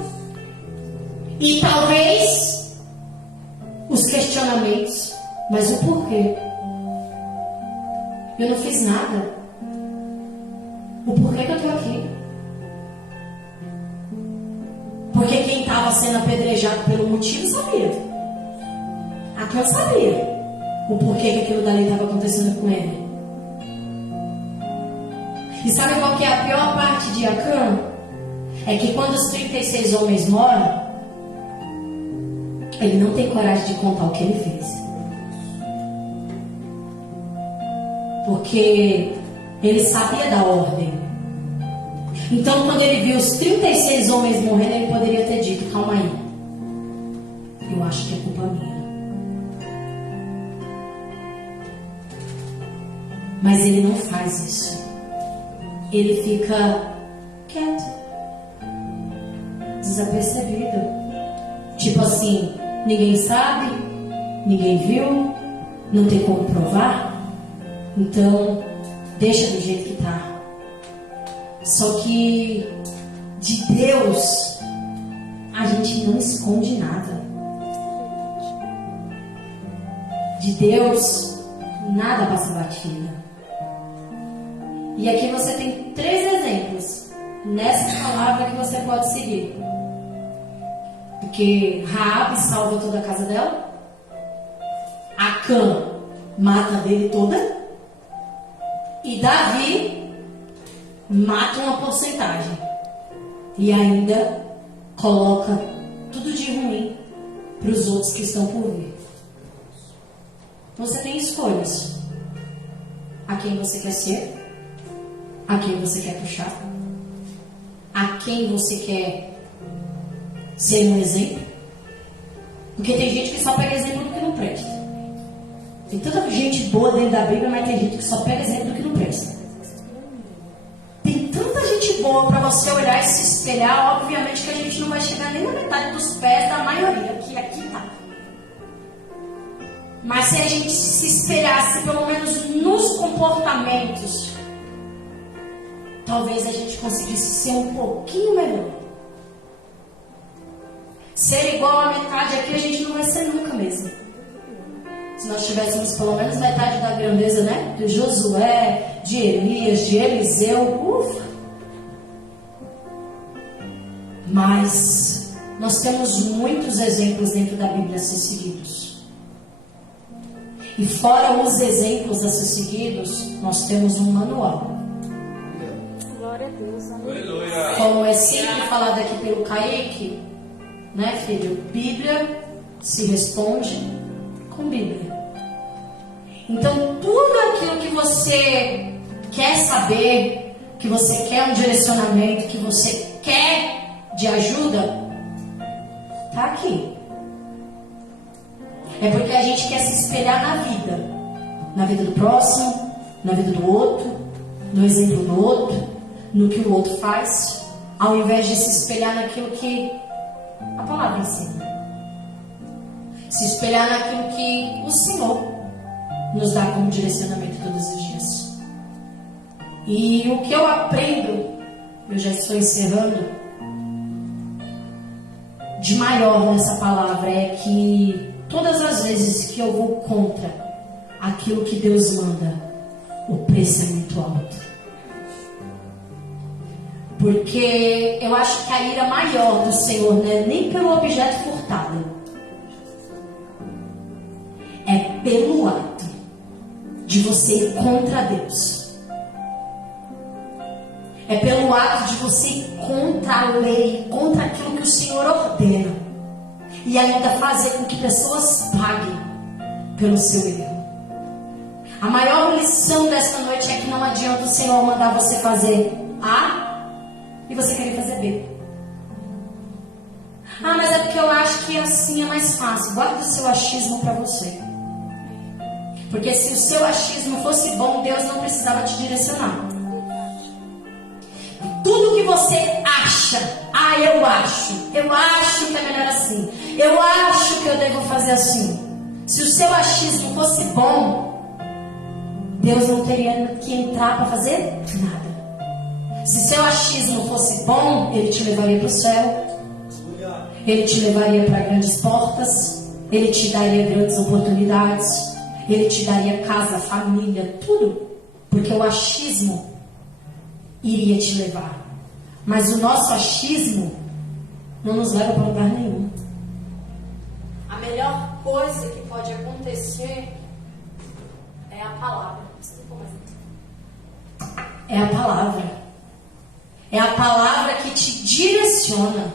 E talvez os questionamentos. Mas o porquê? Eu não fiz nada. O porquê que eu estou aqui? Porque quem estava sendo apedrejado pelo motivo sabia. Acã sabia o porquê que aquilo dali estava acontecendo com ele. E sabe qual que é a pior parte de Acã? É que quando os 36 homens moram, ele não tem coragem de contar o que ele fez. Porque ele sabia da ordem. Então, quando ele viu os 36 homens morrendo, ele poderia ter dito: calma aí, eu acho que é culpa minha. Mas ele não faz isso. Ele fica quieto, desapercebido. Tipo assim, ninguém sabe, ninguém viu, não tem como provar. Então, deixa do jeito que tá. Só que de Deus a gente não esconde nada. De Deus nada passa batida. E aqui você tem 3 exemplos nessa palavra que você pode seguir. Porque Raabe salva toda a casa dela, Acã mata dele toda, e Davi mata uma porcentagem e ainda coloca tudo de ruim para os outros que estão por vir. Você tem escolhas: a quem você quer ser, a quem você quer puxar, a quem você quer ser um exemplo. Porque tem gente que só pega exemplo do que não presta. Tem tanta gente boa dentro da Bíblia, mas tem gente que só pega exemplo do que não presta. Tem tanta gente boa para você olhar e se espelhar. Obviamente que a gente não vai chegar nem na metade dos pés da maioria que aqui está. Mas se a gente se espelhasse pelo menos nos comportamentos, talvez a gente conseguisse ser um pouquinho melhor. Ser igual a metade aqui a gente não vai ser nunca mesmo. Se nós tivéssemos pelo menos metade da grandeza, né? De Josué, de Elias, de Eliseu, ufa! Mas nós temos muitos exemplos dentro da Bíblia a ser seguidos. E fora os exemplos a ser seguidos, nós temos um manual. Glória a Deus. Aleluia. Como é sempre falado aqui pelo Kaique, né, filho? Bíblia se responde com Bíblia. Então, tudo aquilo que você quer saber, que você quer um direcionamento, que você quer de ajuda, tá aqui. É porque a gente quer se espelhar na vida do próximo, na vida do outro, no exemplo do outro, no que o outro faz, ao invés de se espelhar naquilo que a palavra ensina. Se espelhar naquilo que o Senhor nos dá como direcionamento todos os dias. E o que eu aprendo, eu já estou encerrando, de maior nessa palavra é que todas as vezes que eu vou contra aquilo que Deus manda, o preço é muito alto. Porque eu acho que a ira maior do Senhor não é nem pelo objeto furtado, é pelo ato de você ir contra Deus. É pelo ato de você ir contra a lei, contra aquilo que o Senhor ordena, e ainda fazer com que pessoas paguem pelo seu erro. A maior lição desta noite é que não adianta o Senhor mandar você fazer A e você querer fazer B. Ah, mas é porque eu acho que assim é mais fácil. Guarda o seu achismo para você. Porque se o seu achismo fosse bom, Deus não precisava te direcionar. Tudo que você acha, eu acho, Eu acho que é melhor assim. Eu acho que eu devo fazer assim. Se o seu achismo fosse bom, Deus não teria que entrar para fazer nada. Se seu achismo fosse bom, Ele te levaria para o céu. Ele te levaria para grandes portas. Ele te daria grandes oportunidades. Ele te daria casa, família, tudo. Porque o achismo iria te levar. Mas o nosso achismo não nos leva para lugar nenhum. A melhor coisa que pode acontecer é a palavra. É a palavra. É a palavra que te direciona.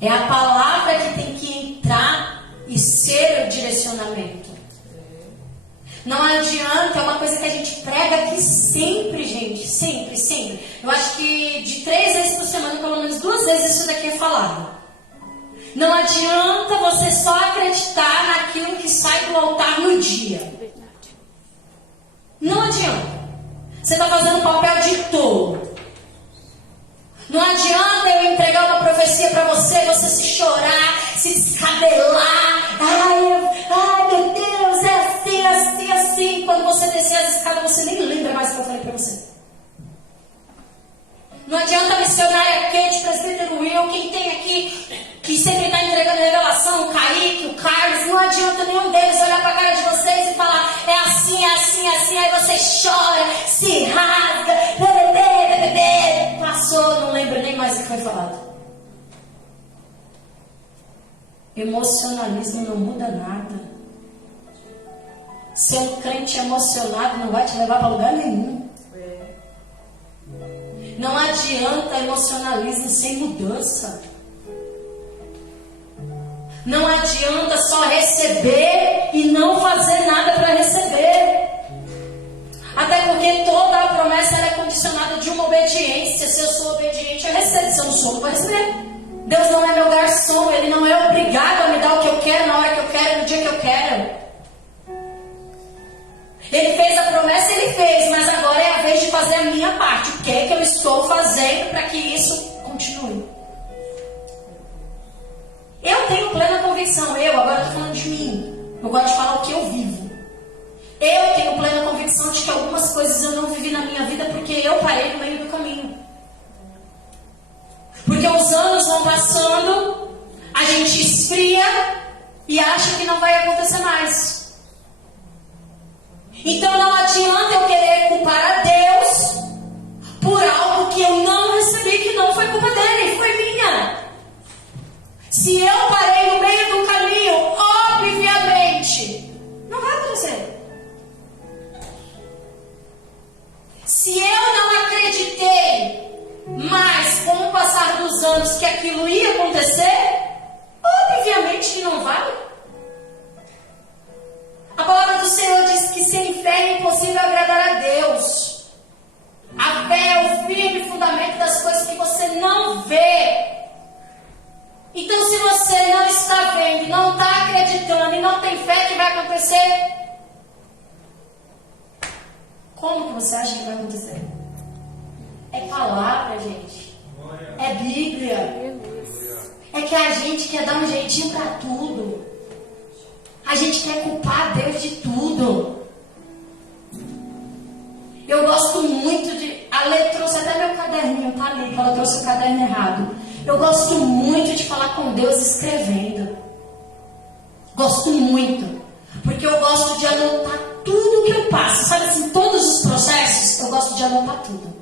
É a palavra que tem que entrar e ser o direcionamento. Não adianta, é uma coisa que a gente prega aqui sempre, gente. Sempre, sempre. Eu acho que de 3 vezes por semana, pelo menos 2 vezes isso daqui é falado. Não adianta você só acreditar naquilo que sai do altar no dia. Não adianta. Você está fazendo papel de tolo. Não adianta eu entregar uma profecia para você, você se chorar, se descabelar. Ai, meu Deus, é assim, assim, assim. Quando você descer as escadas, você nem lembra mais o que eu falei para você. Não adianta a missionária Kate, presbítero Will, quem tem aqui, que sempre está entregando revelação, o Kaique, o Carlos, não adianta nenhum deles olhar para a cara de vocês e falar, é assim, é assim, é assim, aí você chora, se rasga, passou, não lembro nem mais o que foi falado. Emocionalismo não muda nada. Ser um crente emocionado não vai te levar para lugar nenhum. Não adianta emocionalismo sem mudança. Não adianta só receber e não fazer nada para receber. Até porque toda a promessa é condicionada de uma obediência. Se eu sou obediente, eu recebo. Se eu não sou, não vou receber. Deus não é meu garçom. Ele não é obrigado a me dar o que eu quero, na hora que eu quero, no dia que eu quero. Ele fez a promessa, ele fez. Mas agora é a vez de fazer a minha parte. O que é que eu estou fazendo para que isso continue? Eu tenho plena convicção. Agora estou falando de mim. Eu gosto de falar o que eu vivo. Eu tenho plena convicção de que algumas coisas eu não vivi na minha vida porque eu parei no meio do caminho. Porque os anos vão passando, a gente esfria e acha que não vai acontecer mais. Então não adianta eu querer culpar a Deus por algo que eu não recebi, que não foi culpa dele, foi minha. Se eu parei no meio do caminho, obviamente, não vai acontecer. Se eu não acreditei mais com o passar dos anos que aquilo ia acontecer, obviamente que não vai. A palavra do Senhor diz que sem fé é impossível agradar a Deus. A fé é o firme fundamento das coisas que você não vê. Então, se você não está vendo, não está acreditando e não tem fé que vai acontecer, como que você acha que vai acontecer? É palavra, gente. É Bíblia. É que a gente quer dar um jeitinho para tudo. A gente quer culpar Deus de tudo. Eu gosto muito de... A Lê trouxe até meu caderninho, tá ali, que ela trouxe o caderno errado. Eu gosto muito de falar com Deus escrevendo. Gosto muito. Porque eu gosto de anotar tudo que eu passo. Sabe assim, todos os processos, eu gosto de anotar tudo.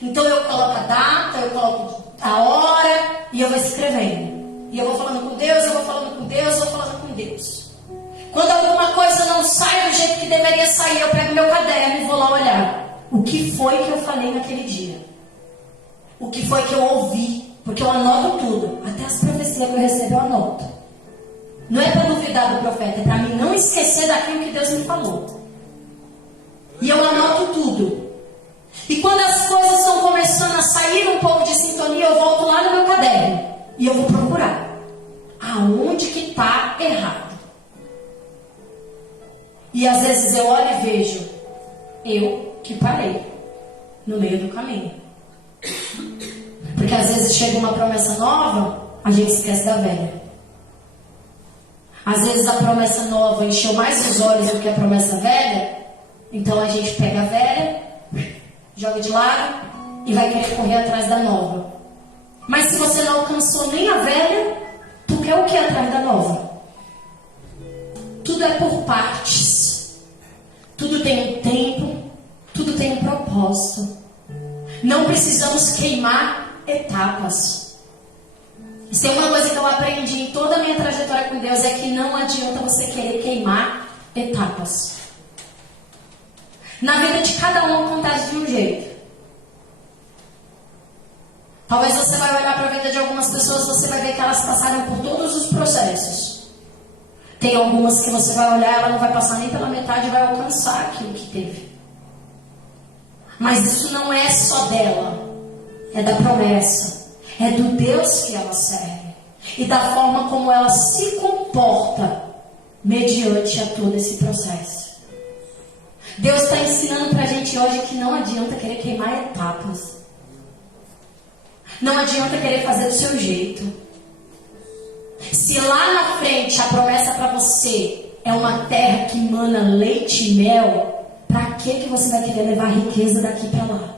Então eu coloco a data, eu coloco a hora e eu vou escrevendo. E eu vou falando com Deus, eu vou falando com Deus, eu vou falando com Deus. Quando alguma coisa não sai do jeito que deveria sair, eu pego meu caderno e vou lá olhar. O que foi que eu falei naquele dia? O que foi que eu ouvi? Porque eu anoto tudo. Até as profecias que eu recebo eu anoto. Não é para duvidar do profeta, é para mim não esquecer daquilo que Deus me falou. E eu anoto tudo. E quando as coisas estão começando a sair um pouco de sintonia, eu volto lá no meu caderno. E eu vou procurar. Aonde que está errado? E às vezes eu olho e vejo, eu que parei no meio do caminho. Porque às vezes chega uma promessa nova, a gente esquece da velha. Às vezes a promessa nova encheu mais os olhos do que a promessa velha, então a gente pega a velha, joga de lado e vai querer correr atrás da nova. Mas se você não alcançou nem a velha, tu quer o que atrás da nova? Tudo é por partes. Tudo tem um tempo, tudo tem um propósito. Não precisamos queimar etapas. Se tem uma coisa que eu aprendi em toda a minha trajetória com Deus, é que não adianta você querer queimar etapas. Na vida de cada um acontece de um jeito. Talvez você vai olhar para a vida de algumas pessoas, você vai ver que elas passaram por todos os processos. Tem algumas que você vai olhar, ela não vai passar nem pela metade e vai alcançar aquilo que teve. Mas isso não é só dela, é da promessa. É do Deus que ela serve. E da forma como ela se comporta mediante a todo esse processo. Deus está ensinando para a gente hoje que não adianta querer queimar etapas. Não adianta querer fazer do seu jeito. Se lá na frente a promessa para você é uma terra que emana leite e mel, para que você vai querer levar riqueza daqui para lá?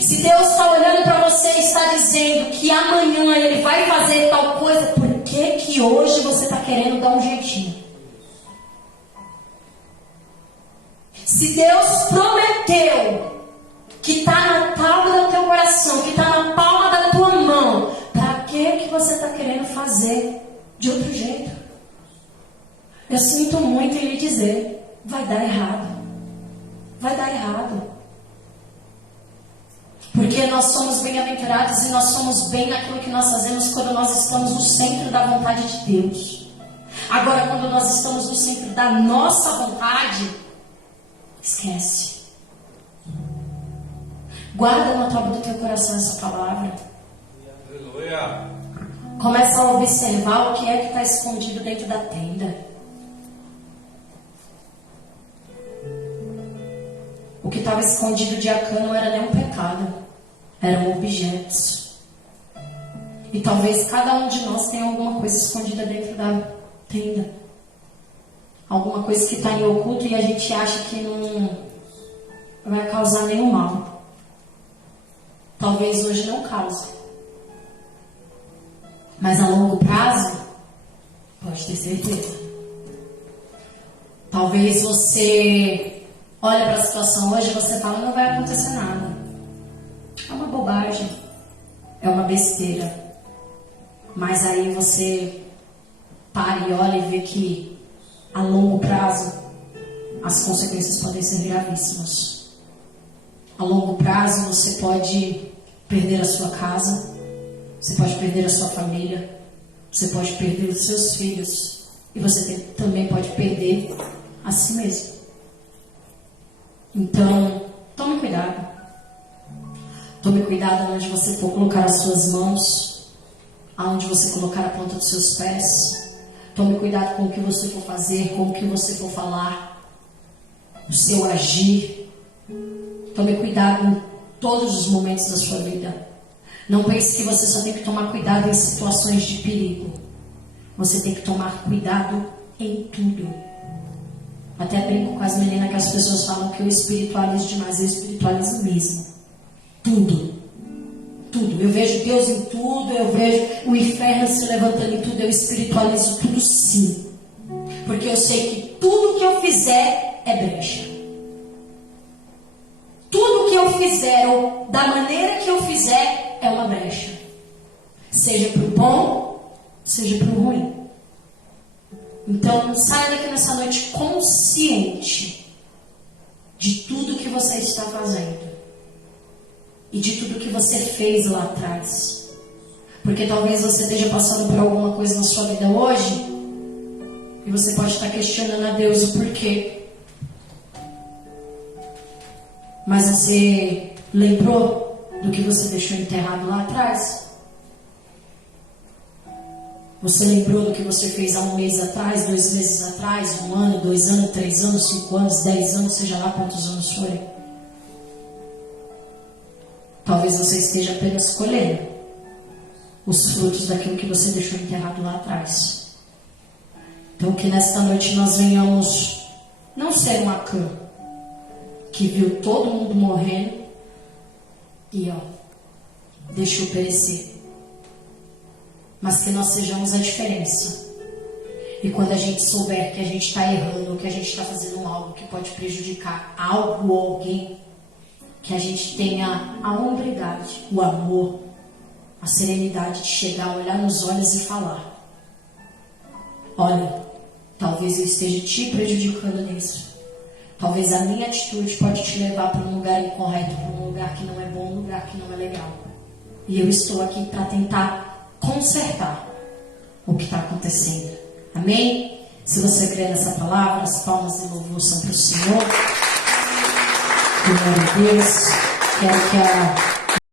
Se Deus está olhando para você e está dizendo que amanhã Ele vai fazer tal coisa, por que hoje você está querendo dar um jeitinho? Se Deus prometeu que está na palma do teu coração, que está na palma da tua mão, para que você está querendo fazer de outro jeito? Eu sinto muito em lhe dizer, vai dar errado. Vai dar errado. Porque nós somos bem-aventurados e nós somos bem naquilo que nós fazemos quando nós estamos no centro da vontade de Deus. Agora, quando nós estamos no centro da nossa vontade, esquece. Guarda na tábua do teu coração essa palavra. Aleluia. Começa a observar o que é que está escondido dentro da tenda. O que estava escondido de Acã não era nem um pecado, eram objetos. E talvez cada um de nós tenha alguma coisa escondida dentro da tenda. Alguma coisa que está em oculto e a gente acha que não vai causar nenhum mal. Talvez hoje não cause. Mas a longo prazo, pode ter certeza. Talvez você olha para a situação hoje e você fala, não vai acontecer nada. É uma bobagem. É uma besteira. Mas aí você para e olha e vê que a longo prazo as consequências podem ser gravíssimas. A longo prazo você pode perder a sua casa, você pode perder a sua família, você pode perder os seus filhos e você também pode perder a si mesmo. Então, tome cuidado. Tome cuidado onde você for colocar as suas mãos, aonde você colocar a ponta dos seus pés. Tome cuidado com o que você for fazer, com o que você for falar, o seu agir. Tome cuidado em todos os momentos da sua vida. Não pense que você só tem que tomar cuidado em situações de perigo. Você tem que tomar cuidado em tudo. Até brinco com as meninas que as pessoas falam que eu espiritualizo demais. Eu espiritualizo mesmo. Tudo. Tudo. Eu vejo Deus em tudo. Eu vejo o inferno se levantando em tudo. Eu espiritualizo tudo sim. Porque eu sei que tudo que eu fizer é brecha. Tudo que eu fizer, ou da maneira que eu fizer, é uma brecha. Seja para o bom, seja para o ruim. Então, saia daqui nessa noite consciente de tudo que você está fazendo. E de tudo que você fez lá atrás. Porque talvez você esteja passando por alguma coisa na sua vida hoje. E você pode estar questionando a Deus o porquê. Mas você lembrou do que você deixou enterrado lá atrás? Você lembrou do que você fez há um mês atrás, 2 meses atrás, 1 ano, 2 anos, 3 anos, 5 anos, 10 anos, seja lá quantos anos forem? Talvez talvez você esteja apenas colhendo os frutos daquilo que você deixou enterrado lá atrás. Então que nesta noite nós venhamos não ser um Acã que viu todo mundo morrendo e deixou perecer, mas que nós sejamos a diferença. E quando a gente souber que a gente está errando, ou que a gente está fazendo algo que pode prejudicar algo ou alguém, que a gente tenha a hombridade, o amor, a serenidade de chegar, olhar nos olhos e falar: olha, talvez eu esteja te prejudicando nisso. Talvez a minha atitude pode te levar para um lugar incorreto, para um lugar que não é bom, um lugar que não é legal. E eu estou aqui para tentar consertar o que está acontecendo. Amém? Se você crê nessa palavra, as palmas de louvor são para o Senhor. Glória a Deus. Quero que a